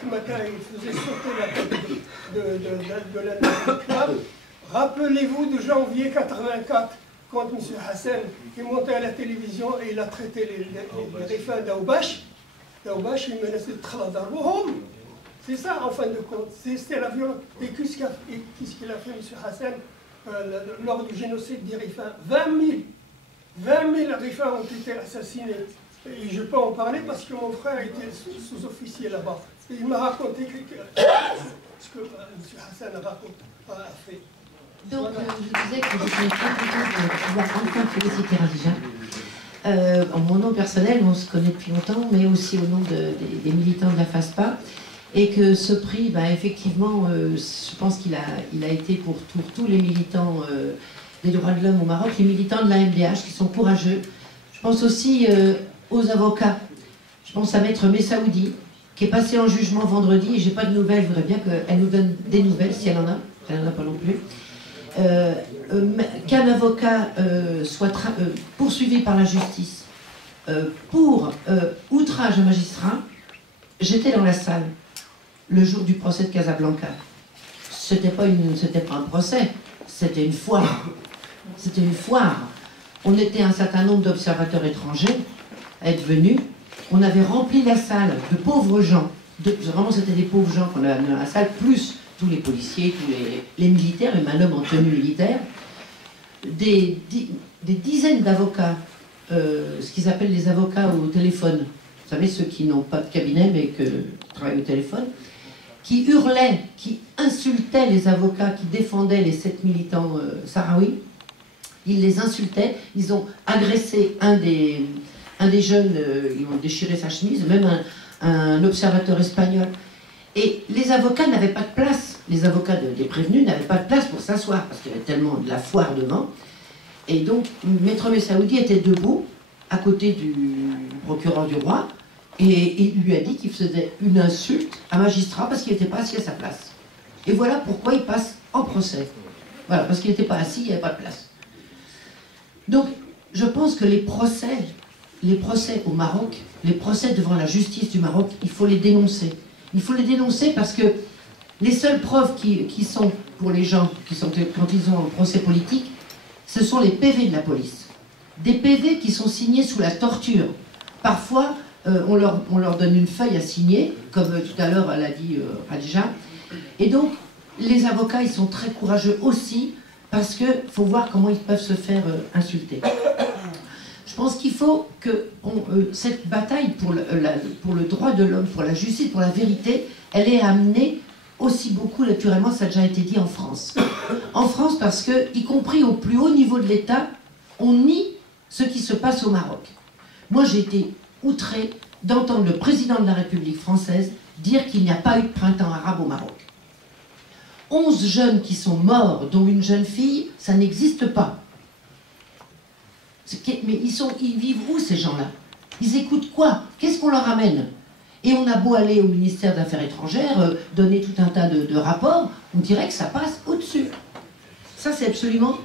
matin il faisait sauter la tête de la club. Rappelez-vous de janvier 84, quand M. Hassan est monté à la télévision et il a traité les rifins d'Aoubache. D'Aoubache, il menaçait de Travadarouhom. C'est ça, en fin de compte. C'était la violence. Et qu'est-ce qu'il a fait, M. Hassan, lors du génocide des rifins? 20 000 rifins ont été assassinés. Et je peux en parler parce que mon frère était sous-officier là-bas. Il m'a raconté ce que M. Hassan a fait. Donc, je disais que j'étais très contente de pouvoir enfin féliciter Khadija. En mon nom personnel, on se connaît depuis longtemps, mais aussi au nom des militants de la FASPA. Et que ce prix, bah, effectivement, je pense qu'il a été pour tous les militants des droits de l'homme au Maroc, les militants de la MDH qui sont courageux. Je pense aussi aux avocats. Je pense à Maître Messaoudi, qui est passé en jugement vendredi, et j'ai pas de nouvelles, je voudrais bien qu'elle nous donne des nouvelles, si elle en a. Elle n'en a pas non plus. Qu'un avocat soit poursuivi par la justice pour outrage à magistrat. J'étais dans la salle le jour du procès de Casablanca. C'était pas un procès, c'était une foire. C'était une foire. On était un certain nombre d'observateurs étrangers à être venus. On avait rempli la salle de pauvres gens. Vraiment, c'était des pauvres gens qu'on avait amenés dans la salle, plus tous les policiers, tous les militaires, et un homme en tenue militaire. Des dizaines d'avocats, ce qu'ils appellent les avocats au téléphone. Vous savez, ceux qui n'ont pas de cabinet, mais qui travaillent au téléphone, qui hurlaient, qui insultaient les avocats qui défendaient les 7 militants sahraouis. Ils les insultaient, ils ont agressé un des jeunes, ils ont déchiré sa chemise, même un observateur espagnol. Et les avocats n'avaient pas de place, les avocats des prévenus n'avaient pas de place pour s'asseoir, parce qu'il y avait tellement de la foire devant. Et donc, Maître Messaoudi était debout, à côté du procureur du roi, Et il lui a dit qu'il faisait une insulte à un magistrat parce qu'il n'était pas assis à sa place. Et voilà pourquoi il passe en procès. Voilà, parce qu'il n'était pas assis, il n'y avait pas de place. Donc, je pense que les procès au Maroc, les procès devant la justice du Maroc, il faut les dénoncer. Il faut les dénoncer parce que les seules preuves qui sont pour les gens, quand ils ont un procès politique, ce sont les PV de la police. Des PV qui sont signés sous la torture. Parfois, on leur donne une feuille à signer, comme tout à l'heure elle a dit Khadija. Et donc, les avocats, ils sont très courageux aussi, parce qu'il faut voir comment ils peuvent se faire insulter. Je pense qu'il faut que cette bataille pour le droit de l'homme, pour la justice, pour la vérité, elle est amenée aussi beaucoup, naturellement, ça a déjà été dit en France. En France, parce que, y compris au plus haut niveau de l'État, on nie ce qui se passe au Maroc. Moi, j'ai été outré d'entendre le président de la République française dire qu'il n'y a pas eu de printemps arabe au Maroc. 11 jeunes qui sont morts, dont une jeune fille, ça n'existe pas. Mais ils vivent où, ces gens-là? Ils écoutent quoi? Qu'est-ce qu'on leur amène? Et on a beau aller au ministère des Affaires étrangères, donner tout un tas de rapports, on dirait que ça passe au-dessus. Ça, c'est absolument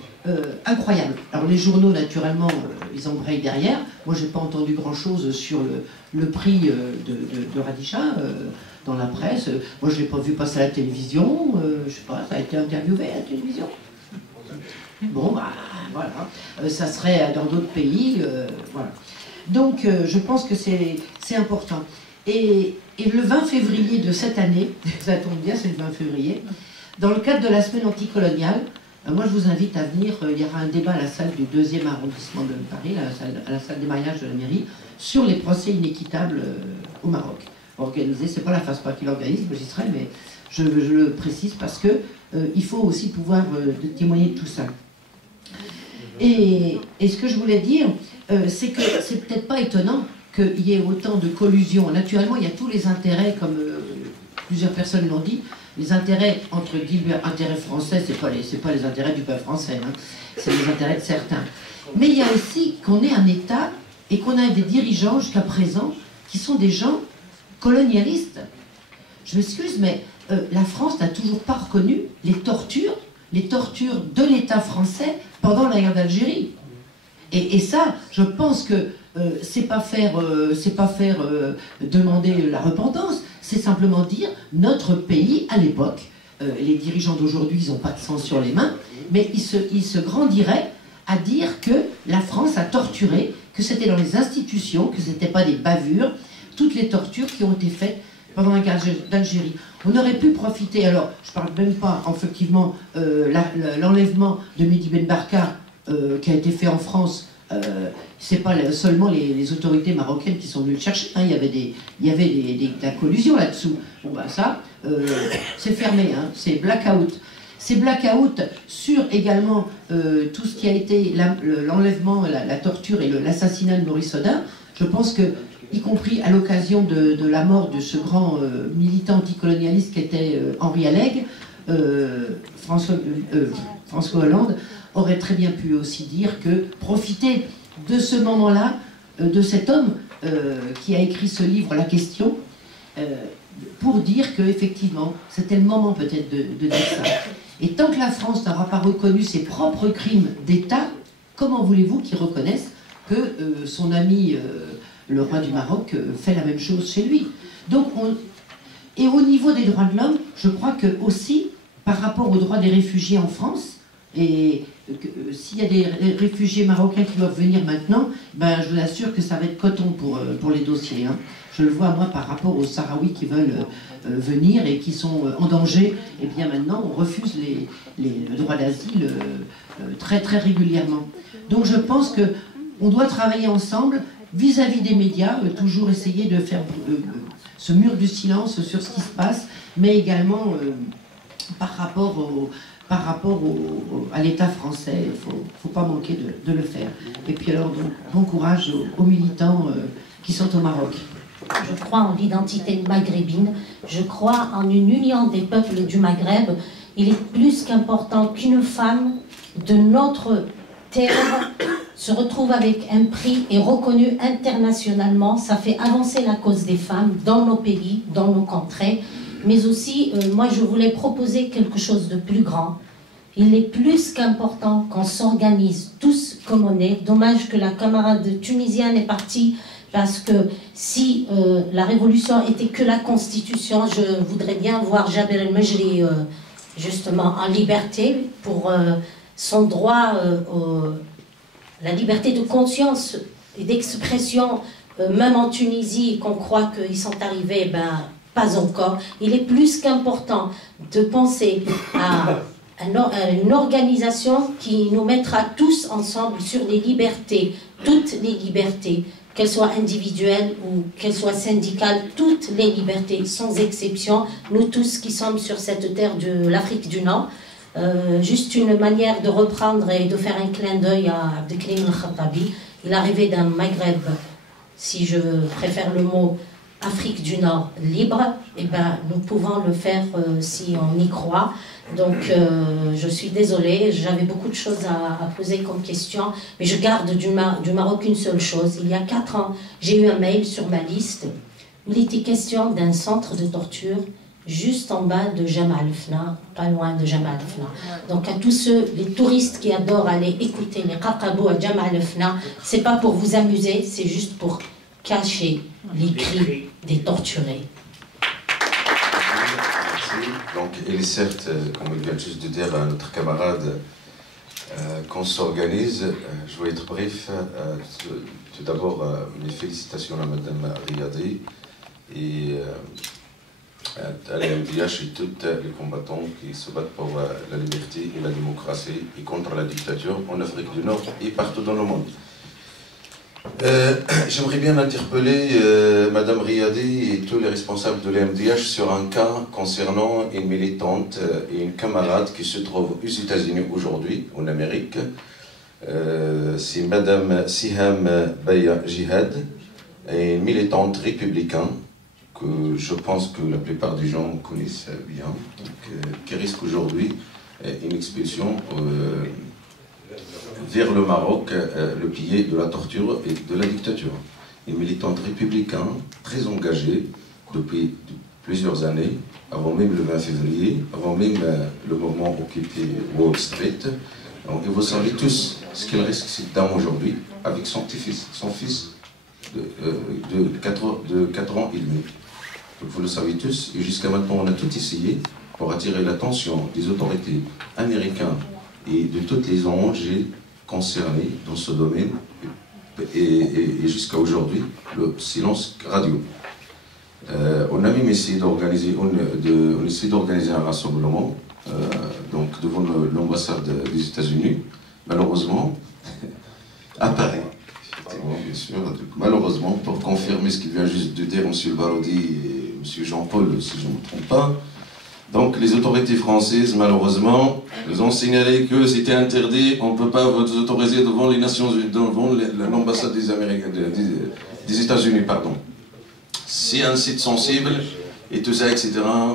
incroyable. Alors les journaux, naturellement, ils embrayent derrière. Moi, j'ai pas entendu grand-chose sur le prix de Khadija dans la presse. Moi, je l'ai pas vu passer à la télévision. Je sais pas, ça a été interviewé à la télévision. Bon, bah, voilà. Ça serait dans d'autres pays. Voilà. Donc, je pense que c'est important. Et le 20 février de cette année, ça tombe bien, c'est le 20 février, dans le cadre de la semaine anticoloniale, moi je vous invite à venir, il y aura un débat à la salle du 2e arrondissement de Paris, à la salle des mariages de la mairie, sur les procès inéquitables au Maroc. Organisé, c'est pas la FASPA qui l'organise, moi j'y serai, mais je le précise parce que il faut aussi pouvoir témoigner de tout ça. Et ce que je voulais dire, c'est que c'est peut-être pas étonnant qu'il y ait autant de collusion. Naturellement, il y a tous les intérêts, comme plusieurs personnes l'ont dit, les intérêts, entre guillemets, intérêts français, c'est pas les intérêts du peuple français, hein, c'est les intérêts de certains. Mais il y a aussi qu'on ait un État et qu'on a des dirigeants jusqu'à présent qui sont des gens colonialistes. Je m'excuse, mais la France n'a toujours pas reconnu les tortures de l'État français pendant la guerre d'Algérie. Et ça, je pense que c'est pas faire demander la repentance, c'est simplement dire notre pays à l'époque, les dirigeants d'aujourd'hui, ils n'ont pas de sang sur les mains, mais ils se grandiraient à dire que la France a torturé, que c'était dans les institutions, que ce n'était pas des bavures, toutes les tortures qui ont été faites pendant la guerre d'Algérie. On aurait pu profiter, alors je ne parle même pas effectivement l'enlèvement de Mehdi Ben Barka qui a été fait en France. C'est pas seulement les autorités marocaines qui sont venues le chercher, hein. Il y avait de la collusion là-dessous. Bon ben ça, c'est fermé, hein. C'est blackout. C'est blackout sur également tout ce qui a été l'enlèvement, la torture et l'assassinat de Maurice Audin. Je pense que, y compris à l'occasion de la mort de ce grand militant anticolonialiste qui était Henri Alleg, François Hollande aurait très bien pu aussi dire que profiter de ce moment-là, de cet homme qui a écrit ce livre, La Question, pour dire qu'effectivement, c'était le moment peut-être de dire ça. Et tant que la France n'aura pas reconnu ses propres crimes d'État, comment voulez-vous qu'il reconnaisse que son ami, le roi du Maroc, fait la même chose chez lui? Donc, et au niveau des droits de l'homme, je crois que aussi, par rapport aux droits des réfugiés en France, et s'il y a des réfugiés marocains qui doivent venir maintenant, ben, je vous assure que ça va être coton pour les dossiers. Hein. Je le vois, moi, par rapport aux Sahraouis qui veulent venir et qui sont en danger. Et bien maintenant, on refuse le droit d'asile très, très régulièrement. Donc je pense qu'on doit travailler ensemble vis-à-vis des médias, toujours essayer de faire ce mur du silence sur ce qui se passe, mais également par rapport à l'État français, il ne faut pas manquer de le faire. Et puis alors, donc, bon courage aux militants qui sont au Maroc. Je crois en l'identité maghrébine, je crois en une union des peuples du Maghreb. Il est plus qu'important qu'une femme de notre terre se retrouve avec un prix et reconnu internationalement. Ça fait avancer la cause des femmes dans nos pays, dans nos contrées. Mais aussi, moi, je voulais proposer quelque chose de plus grand. Il est plus qu'important qu'on s'organise tous comme on est. Dommage que la camarade tunisienne est partie, parce que si la révolution était que la constitution, je voudrais bien voir Jaber El-Mejri justement en liberté pour son droit, la liberté de conscience et d'expression, même en Tunisie, qu'on croit qu'ils sont arrivés, ben pas encore. Il est plus qu'important de penser à une organisation qui nous mettra tous ensemble sur les libertés, toutes les libertés, qu'elles soient individuelles ou qu'elles soient syndicales, toutes les libertés, sans exception, nous tous qui sommes sur cette terre de l'Afrique du Nord. Juste une manière de reprendre et de faire un clin d'œil à Abdelkrim El-Khattabi. Il arrivait d'un Maghreb, si je préfère le mot, Afrique du Nord libre, et ben nous pouvons le faire si on y croit. Donc je suis désolée, j'avais beaucoup de choses à poser comme question, mais je garde du Maroc une seule chose. Il y a 4 ans, j'ai eu un mail sur ma liste. Il était question d'un centre de torture juste en bas de Jamal Fna, pas loin de Jamal Fna. Donc à tous ceux, les touristes qui adorent aller écouter les Qaqabou à Jamal Fna, c'est pas pour vous amuser, c'est juste pour cacher les cris des torturés. Donc, il est certes, comme il vient juste de dire à notre camarade, qu'on s'organise. Je vais être bref. Tout d'abord, mes félicitations à Madame Riadi et à l'AMDH et tous les combattants qui se battent pour la liberté et la démocratie et contre la dictature en Afrique du Nord et partout dans le monde. J'aimerais bien interpeller Madame Riadi et tous les responsables de l'AMDH sur un cas concernant une militante et une camarade qui se trouve aux États-Unis aujourd'hui, en Amérique. C'est Madame Siham Baya Jihad, une militante républicaine que je pense que la plupart des gens connaissent bien, qui risque aujourd'hui une expulsion vers le Maroc, le pilier de la torture et de la dictature. Une militante républicaine, très engagée depuis plusieurs années, avant même le 20 février, avant même le mouvement occupé Wall Street. Donc, et vous savez tous ce qu'elle risque cette dame aujourd'hui, avec son petit-fils, son fils de 4 ans et demi. Donc, vous le savez tous, et jusqu'à maintenant on a tout essayé pour attirer l'attention des autorités américaines et de toutes les ONG concernées dans ce domaine, et jusqu'à aujourd'hui, le silence radio. On a même essayé d'organiser un rassemblement donc devant l'ambassade des États-Unis. Malheureusement, à Paris, effectivement, bien sûr, malheureusement, pour confirmer ce qu'il vient juste de dire M. Barodi et M. Jean-Paul, si je ne me trompe pas. Donc les autorités françaises, malheureusement, nous ont signalé que c'était interdit, on ne peut pas vous autoriser devant les Nations Unies, devant l'ambassade des États-Unis, pardon. C'est un site sensible, et tout ça, etc.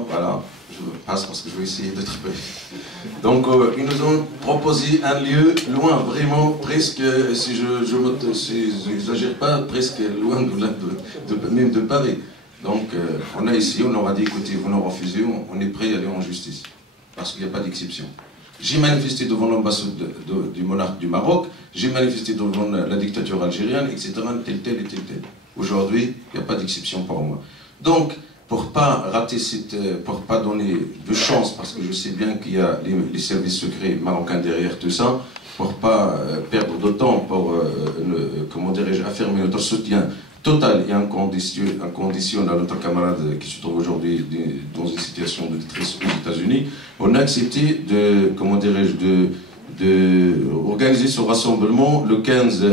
Voilà, je passe parce que je vais essayer d'être bref. Donc ils nous ont proposé un lieu loin, vraiment, presque, si je n'exagère pas, presque loin même de Paris. Donc, on a essayé, on leur a dit, écoutez, vous nous refusez, on est prêt à aller en justice. Parce qu'il n'y a pas d'exception. J'ai manifesté devant l'ambassade du monarque du Maroc, j'ai manifesté devant la dictature algérienne, etc., tel. Aujourd'hui, il n'y a pas d'exception pour moi. Donc, pour pas rater pour pas donner de chance, parce que je sais bien qu'il y a les services secrets marocains derrière tout ça, pour pas perdre de temps, pour, comment dirais-je, affirmer notre soutien total et inconditionnel à notre camarade qui se trouve aujourd'hui dans une situation de détresse aux États-Unis, on a accepté de, comment dirais-je, de organiser ce rassemblement le 15,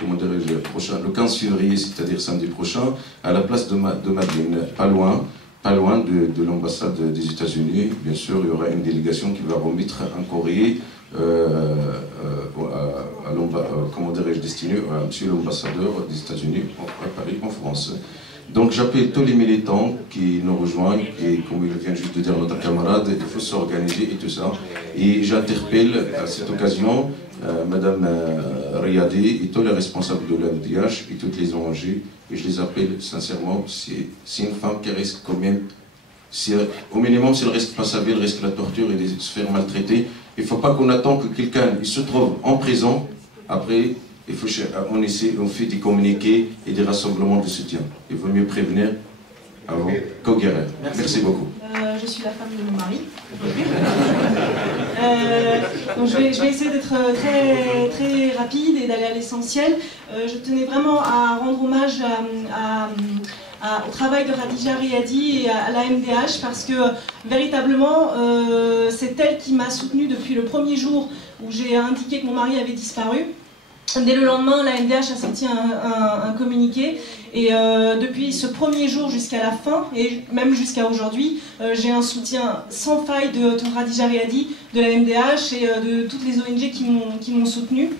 comment dirais-je, le 15 février, c'est-à-dire samedi prochain, à la place de Madeleine, pas loin de l'ambassade des États-Unis. Bien sûr, il y aura une délégation qui va remettre un courrier comment dirais-je, destiné à monsieur l'ambassadeur des États-Unis à Paris, en France. Donc j'appelle tous les militants qui nous rejoignent, et comme il vient juste de dire notre camarade, il faut s'organiser et tout ça. Et j'interpelle à cette occasion Madame Riyadi et tous les responsables de l'AMDH et toutes les ONG, et je les appelle sincèrement, c'est une femme qui risque quand même, au minimum, si elle risque pas sa vie, elle risque la torture et de se faire maltraiter. Il ne faut pas qu'on attend que quelqu'un se trouve en prison, après, on fait des communiqués et des rassemblements de soutien. Il vaut mieux prévenir avant qu'au guérir. Merci beaucoup. Je suis la femme de mon mari. Donc je vais essayer d'être très rapide et d'aller à l'essentiel. Je tenais vraiment à rendre hommage au travail de Khadija Riyadi et à la MDH parce que véritablement c'est elle qui m'a soutenue depuis le premier jour où j'ai indiqué que mon mari avait disparu. Dès le lendemain, la MDH a sorti un communiqué et depuis ce premier jour jusqu'à la fin et même jusqu'à aujourd'hui, j'ai un soutien sans faille de Khadija Riyadi, de la MDH et de toutes les ONG qui m'ont soutenue.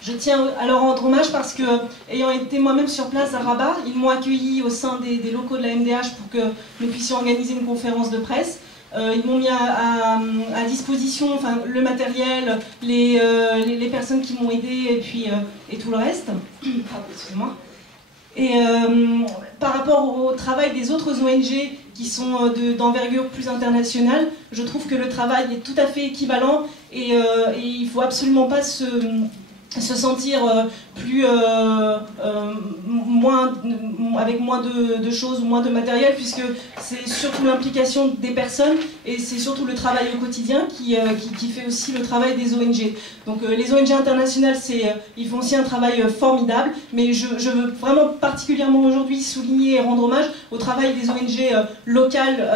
Je tiens à leur rendre hommage parce que, ayant été moi-même sur place à Rabat, ils m'ont accueilli au sein des locaux de la MDH pour que nous puissions organiser une conférence de presse. Ils m'ont mis à disposition le matériel, les personnes qui m'ont aidé et tout le reste. Excusez-moi. Et par rapport au travail des autres ONG qui sont d'envergure plus internationale, je trouve que le travail est tout à fait équivalent et il ne faut absolument pas se sentir avec moins de choses, moins de matériel, puisque c'est surtout l'implication des personnes et c'est surtout le travail au quotidien qui fait aussi le travail des ONG. Donc les ONG internationales, ils font aussi un travail formidable, mais je veux vraiment particulièrement aujourd'hui souligner et rendre hommage au travail des ONG locales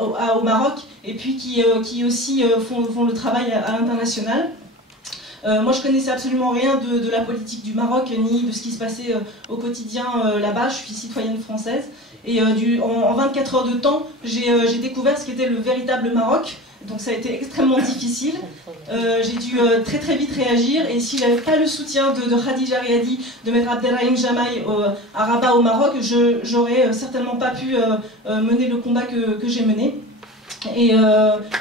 au Maroc et puis qui aussi font le travail à l'international. Moi je connaissais absolument rien de la politique du Maroc ni de ce qui se passait au quotidien là-bas. Je suis citoyenne française et en 24 heures de temps j'ai découvert ce qu'était le véritable Maroc, donc ça a été extrêmement difficile. J'ai dû très vite réagir et si j'avais pas le soutien de Khadija Riyadi, de Maître Abdelrahim Jamaï à Rabat au Maroc, j'aurais certainement pas pu mener le combat que j'ai mené. Et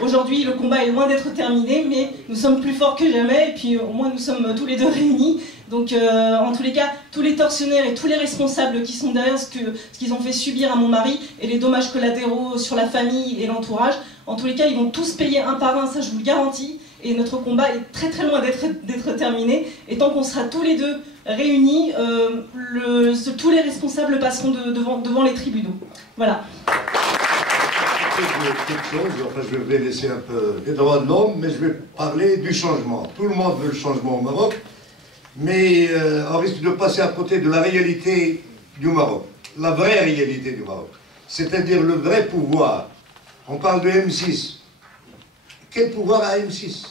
aujourd'hui, le combat est loin d'être terminé, mais nous sommes plus forts que jamais, et puis au moins nous sommes tous les deux réunis. Donc en tous les cas, tous les tortionnaires et tous les responsables qui sont derrière ce qu'ils ont fait subir à mon mari, et les dommages collatéraux sur la famille et l'entourage, en tous les cas, ils vont tous payer un par un, ça je vous le garantis, et notre combat est très loin d'être terminé, et tant qu'on sera tous les deux réunis, tous les responsables passeront devant les tribunaux. Voilà. Je vais laisser un peu les droits de l'homme, mais je vais parler du changement. Tout le monde veut le changement au Maroc, mais on risque de passer à côté de la réalité du Maroc, la vraie réalité du Maroc, c'est-à-dire le vrai pouvoir. On parle de M6. Quel pouvoir a M6?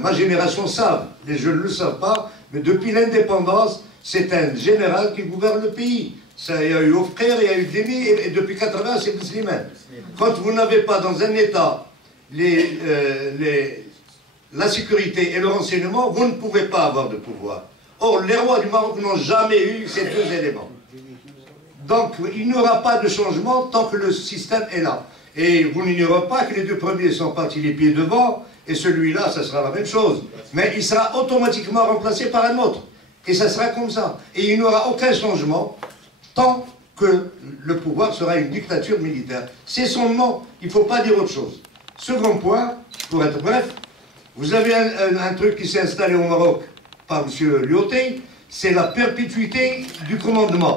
Ma génération savent, les jeunes ne le savent pas, mais depuis l'indépendance, c'est un général qui gouverne le pays. Ça, il y a eu Ofker, il y a eu Demi, et depuis 80, c'est Slimane. Quand vous n'avez pas dans un État la sécurité et le renseignement, vous ne pouvez pas avoir de pouvoir. Or, les rois du Maroc n'ont jamais eu ces deux éléments. Donc, il n'y aura pas de changement tant que le système est là. Et vous n'ignorez pas que les deux premiers sont partis les pieds devant, et celui-là, ça sera la même chose. Mais il sera automatiquement remplacé par un autre. Et ça sera comme ça. Et il n'y aura aucun changement tant que le pouvoir sera une dictature militaire. C'est son nom, il ne faut pas dire autre chose. Second point, pour être bref, vous avez un truc qui s'est installé au Maroc par M. Lyoté, c'est la perpétuité du commandement,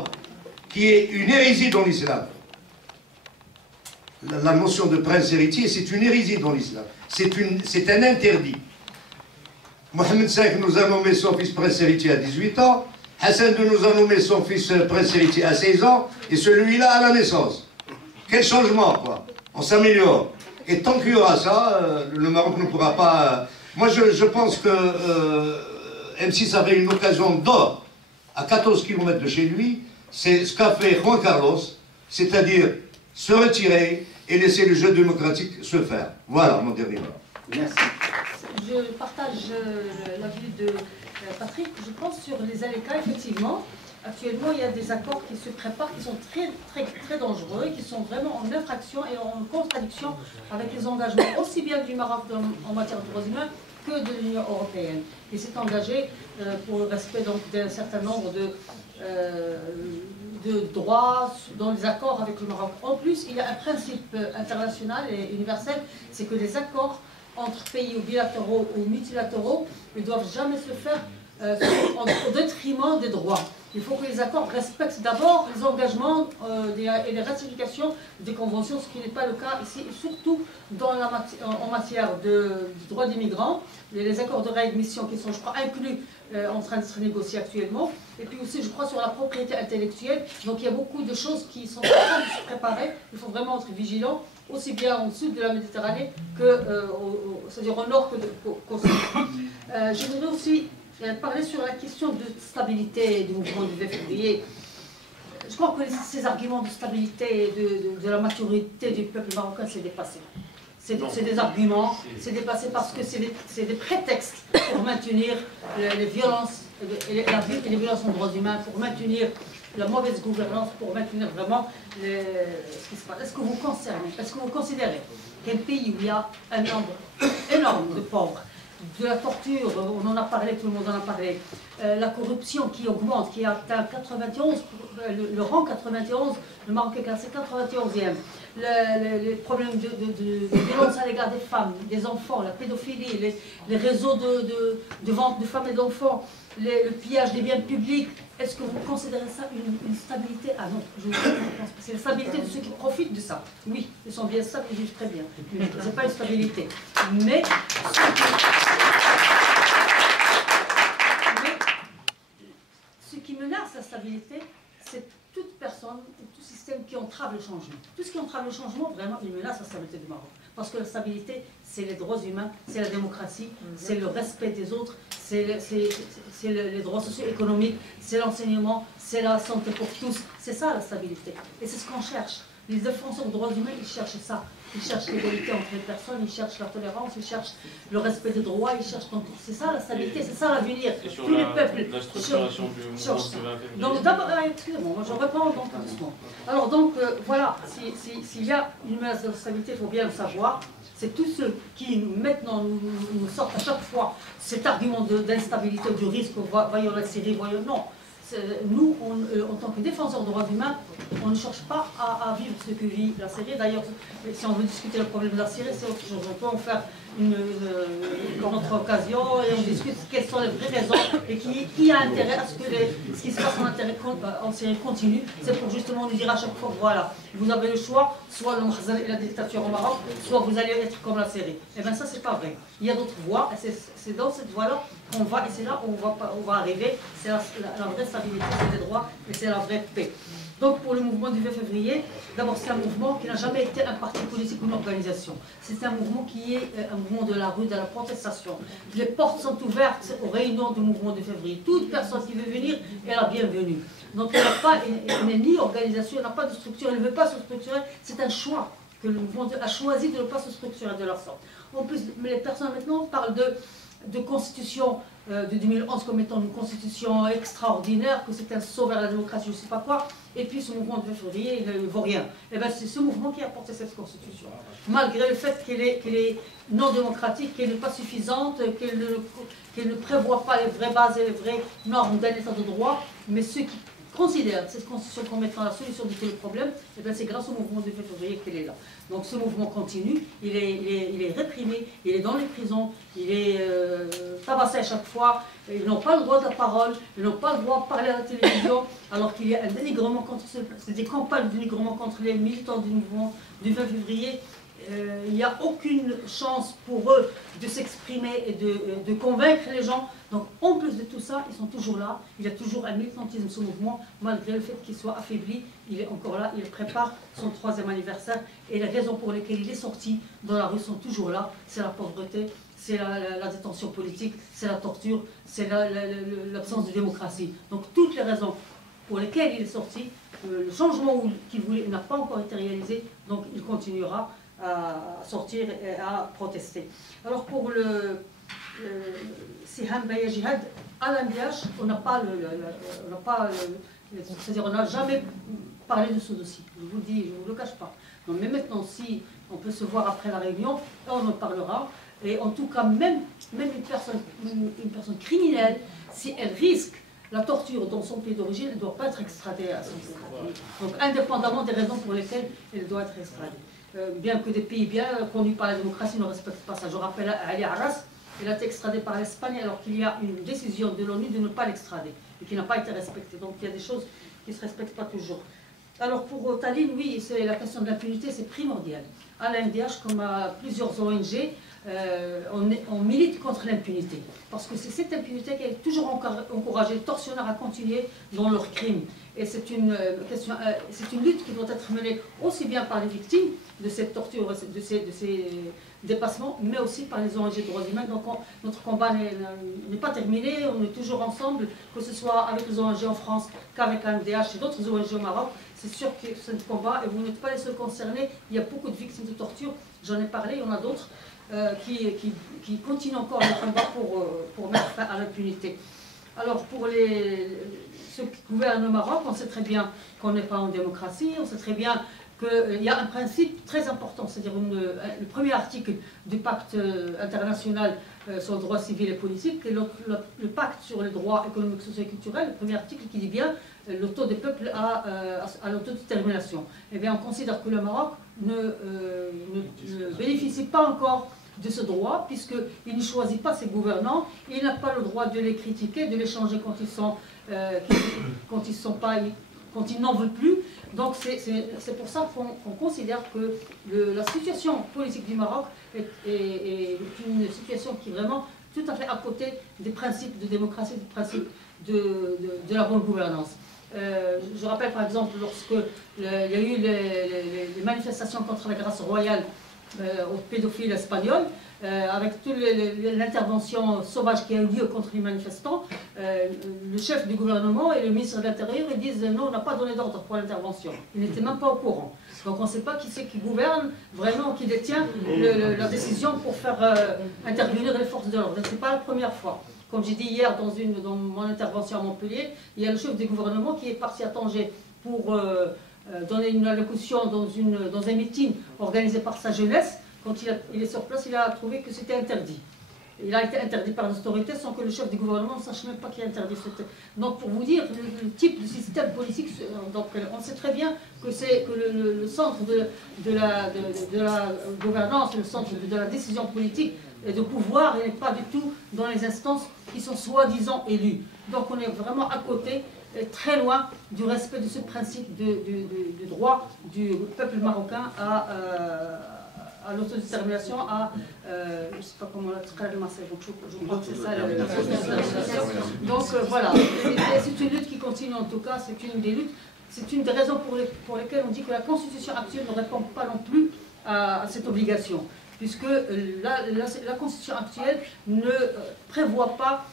qui est une hérésie dans l'islam. La notion de prince héritier, c'est une hérésie dans l'islam. C'est un interdit. Mohamed V nous a nommé son fils prince héritier à 18 ans, Hassan II nous a nommé son fils prince héritier à 16 ans, et celui-là à la naissance. Quel changement, quoi. On s'améliore. Et tant qu'il y aura ça, le Maroc ne pourra pas... Moi, je pense que M6 avait une occasion d'or, à 14 km de chez lui, c'est ce qu'a fait Juan Carlos, c'est-à-dire se retirer et laisser le jeu démocratique se faire. Voilà mon dernier mot. Merci. Je partage l'avis de Patrick. Je pense sur les ALECA, effectivement. Actuellement, il y a des accords qui se préparent, qui sont très dangereux, et qui sont vraiment en infraction et en contradiction avec les engagements aussi bien du Maroc en matière de droits humains que de l'Union européenne. Il s'est engagé pour le respect d'un certain nombre de droits dans les accords avec le Maroc. En plus, il y a un principe international et universel, c'est que les accords entre pays ou bilatéraux ou multilatéraux ne doivent jamais se faire au détriment des droits. Il faut que les accords respectent d'abord les engagements et les ratifications des conventions, ce qui n'est pas le cas ici, surtout en matière de droits des migrants, les accords de réadmission qui sont, je crois, inclus en train d'être négociés actuellement, et puis aussi, je crois, sur la propriété intellectuelle. Donc il y a beaucoup de choses qui sont en train de se préparer. Il faut vraiment être vigilant, aussi bien au sud de la Méditerranée c'est-à-dire au nord qu'au sud. Je voudrais aussi parler sur la question de stabilité du mouvement du 20 février. Je crois que ces arguments de stabilité et de la maturité du peuple marocain, c'est dépassé. C'est des arguments, c'est dépassé parce que c'est des prétextes pour maintenir les violences, les violences en droits humains, pour maintenir la mauvaise gouvernance, pour maintenir vraiment ce qui se passe. Est-ce que vous considérez qu'un pays où il y a un nombre énorme de pauvres, de la torture, on en a parlé, tout le monde en a parlé, la corruption qui augmente, qui atteint 91, le rang 91, le Maroc est classé 91e, les problèmes de violence à l'égard des femmes, des enfants, la pédophilie, les réseaux de vente de femmes et d'enfants, le pillage des biens publics, est-ce que vous considérez ça une stabilité? Ah non, je pense pas. C'est la stabilité de ceux qui profitent de ça. Oui, ils sont bien stables, ils vivent très bien. Mais ce n'est pas une stabilité. Mais ce qui menace la stabilité, c'est toute personne, tout système qui entrave le changement. Tout ce qui entrave le changement, vraiment, il menace la stabilité du Maroc. Parce que la stabilité, c'est les droits humains, c'est la démocratie, c'est le respect des autres, c'est les droits socio-économiques, c'est l'enseignement, c'est la santé pour tous. C'est ça la stabilité. Et c'est ce qu'on cherche. Les défenseurs des droits humains, ils cherchent ça. Ils cherchent l'égalité entre les personnes, ils cherchent la tolérance, ils cherchent le respect des droits, ils cherchent... C'est ça la stabilité, c'est ça l'avenir. Tous les peuples... La structuration du mouvement du 20 Donc d'abord, excusez-moi, je réponds donc doucement. Alors donc, voilà, s'il y a une menace de stabilité, il faut bien le savoir. C'est tous ceux qui maintenant nous sortent à chaque fois cet argument d'instabilité, de risque, voyons la Syrie, voyons... Non. Nous, en tant que défenseurs des droits humains, on ne cherche pas à vivre ce que vit la Syrie. D'ailleurs, si on veut discuter le problème de la Syrie, c'est autre chose. On peut en faire une autre occasion et on discute quelles sont les vraies raisons et qui a intérêt à ce que ce qui se passe en Syrie continue. C'est pour justement nous dire à chaque fois, voilà, vous avez le choix, soit la dictature au Maroc, soit vous allez être comme la Syrie. Et bien ça, c'est pas vrai. Il y a d'autres voies, et c'est dans cette voie-là qu'on va, et c'est là où on va arriver. C'est la vraie stabilité, c'est les droits, et c'est la vraie paix. Donc pour le mouvement du 20 février, d'abord c'est un mouvement qui n'a jamais été un parti politique ou une organisation. C'est un mouvement qui est un mouvement de la rue, de la protestation. Les portes sont ouvertes aux réunions du mouvement du février. Toute personne qui veut venir est la bienvenue. Donc il n'est ni organisation, il n'a pas de structure, il ne veut pas se structurer, c'est un choix que le mouvement a choisi de ne pas se structurer de leur sorte. En plus, les personnes maintenant parlent de constitution de 2011 comme étant une constitution extraordinaire, que c'est un saut vers la démocratie, je ne sais pas quoi, et puis ce mouvement de février, il ne vaut rien. Et bien c'est ce mouvement qui a porté cette constitution, malgré le fait qu'elle est non démocratique, qu'elle n'est pas suffisante, qu'elle ne prévoit pas les vraies bases et les vraies normes d'un état de droit, mais ceux qui considèrent cette constitution comme étant la solution de tous les problèmes, et bien c'est grâce au mouvement du 20 février qu'elle est là. Donc ce mouvement continue, il est réprimé, il est dans les prisons, il est tabassé à chaque fois, ils n'ont pas le droit de la parole, ils n'ont pas le droit de parler à la télévision, alors qu'il y a un dénigrement contre c'est des campagnes de dénigrement contre les militants du mouvement du 20 février. Il n'y a aucune chance pour eux de s'exprimer et de convaincre les gens. Donc en plus de tout ça, ils sont toujours là. Il y a toujours un militantisme, ce mouvement, malgré le fait qu'il soit affaibli. Il est encore là, il prépare son 3e anniversaire. Et les raisons pour lesquelles il est sorti dans la rue sont toujours là. C'est la pauvreté, c'est la détention politique, c'est la torture, c'est l'absence de démocratie. Donc toutes les raisons pour lesquelles il est sorti, le changement qu'il voulait n'a pas encore été réalisé, donc il continuera à sortir et à protester. Alors pour le Siham Baya Jihad, à l'MDH, on n'a jamais parlé de ce dossier. Je vous le dis, je ne vous le cache pas. Donc, mais maintenant, si on peut se voir après la réunion, on en parlera. Et en tout cas, même une personne criminelle, si elle risque la torture dans son pays d'origine, elle ne doit pas être extradée à son pays. Donc, indépendamment des raisons pour lesquelles elle doit être extradée. Bien que des pays bien connus par la démocratie ne respectent pas ça. Je rappelle Ali Arras, il a été extradé par l'Espagne alors qu'il y a une décision de l'ONU de ne pas l'extrader et qui n'a pas été respectée. Donc, il y a des choses qui ne se respectent pas toujours. Alors, pour Tallinn, oui, la question de l'impunité, c'est primordial. À la MDH, comme à plusieurs ONG, on milite contre l'impunité. Parce que c'est cette impunité qui est toujours encouragée les tortionnaires à continuer dans leurs crimes. Et c'est une lutte qui doit être menée aussi bien par les victimes de cette torture, de ces dépassements, mais aussi par les ONG de droits humains. Donc notre combat n'est pas terminé, on est toujours ensemble, que ce soit avec les ONG en France qu'avec MDH et d'autres ONG au Maroc. C'est sûr que c'est un combat et vous n'êtes pas les seuls concernés. Il y a beaucoup de victimes de torture, j'en ai parlé, il y en a d'autres qui continuent encore le combat pour mettre fin à l'impunité. Alors pour ceux qui gouvernent le Maroc, on sait très bien qu'on n'est pas en démocratie, on sait très bien qu'il y a un principe très important, c'est-à-dire le premier article du pacte international sur le droit civil et politique, et le pacte sur les droits économiques, sociaux et culturels, le premier article qui dit bien le taux des peuples à l'autodétermination. Eh bien, on considère que le Maroc ne bénéficie pas encore de ce droit, puisqu'il ne choisit pas ses gouvernants, il n'a pas le droit de les critiquer, de les changer quand ils n'en veulent plus. Donc c'est pour ça qu'on considère que la situation politique du Maroc est une situation qui est vraiment tout à fait à côté des principes de démocratie, des principes de la bonne gouvernance. Je rappelle par exemple lorsque il y a eu les manifestations contre la grâce royale aux pédophiles espagnols, avec toute l'intervention sauvage qui a eu lieu contre les manifestants, le chef du gouvernement et le ministre de l'Intérieur ils disent non, on n'a pas donné d'ordre pour l'intervention. Ils n'étaient même pas au courant. Donc on ne sait pas qui c'est qui gouverne vraiment, qui détient la décision pour faire intervenir les forces de l'ordre. Ce n'est pas la première fois. Comme j'ai dit hier dans mon intervention à Montpellier, il y a le chef du gouvernement qui est parti à Tanger pour donner une allocution dans un meeting organisé par sa jeunesse. Quand il est sur place, il a trouvé que c'était interdit. Il a été interdit par les autorités sans que le chef du gouvernement ne sache même pas qu'il est interdit. Donc pour vous dire le type de système politique, donc on sait très bien que le centre de la gouvernance, le centre de la décision politique et de pouvoir, il n'est pas du tout dans les instances qui sont soi-disant élues. Donc on est vraiment à côté, très loin du respect de ce principe du droit du peuple marocain à l'autodétermination, je ne sais pas comment je crois que c'est ça l'autodétermination. Donc voilà, c'est une lutte qui continue en tout cas, c'est une des luttes, c'est une des raisons pour lesquelles on dit que la Constitution actuelle ne répond pas non plus à cette obligation, puisque la Constitution actuelle ne prévoit pas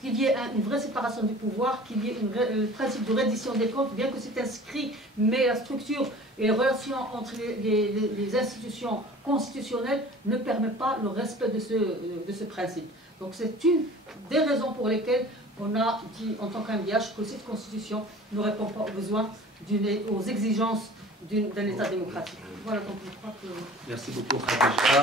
qu'il y ait une vraie séparation du pouvoir, qu'il y ait le principe de reddition des comptes, bien que c'est inscrit, mais la structure et les relations entre les institutions constitutionnelles ne permet pas le respect de ce principe. Donc c'est une des raisons pour lesquelles on a dit en tant qu'MDH que cette constitution ne répond pas aux besoins, aux exigences d'un État démocratique. Voilà, donc je crois que... Merci beaucoup, Khadija.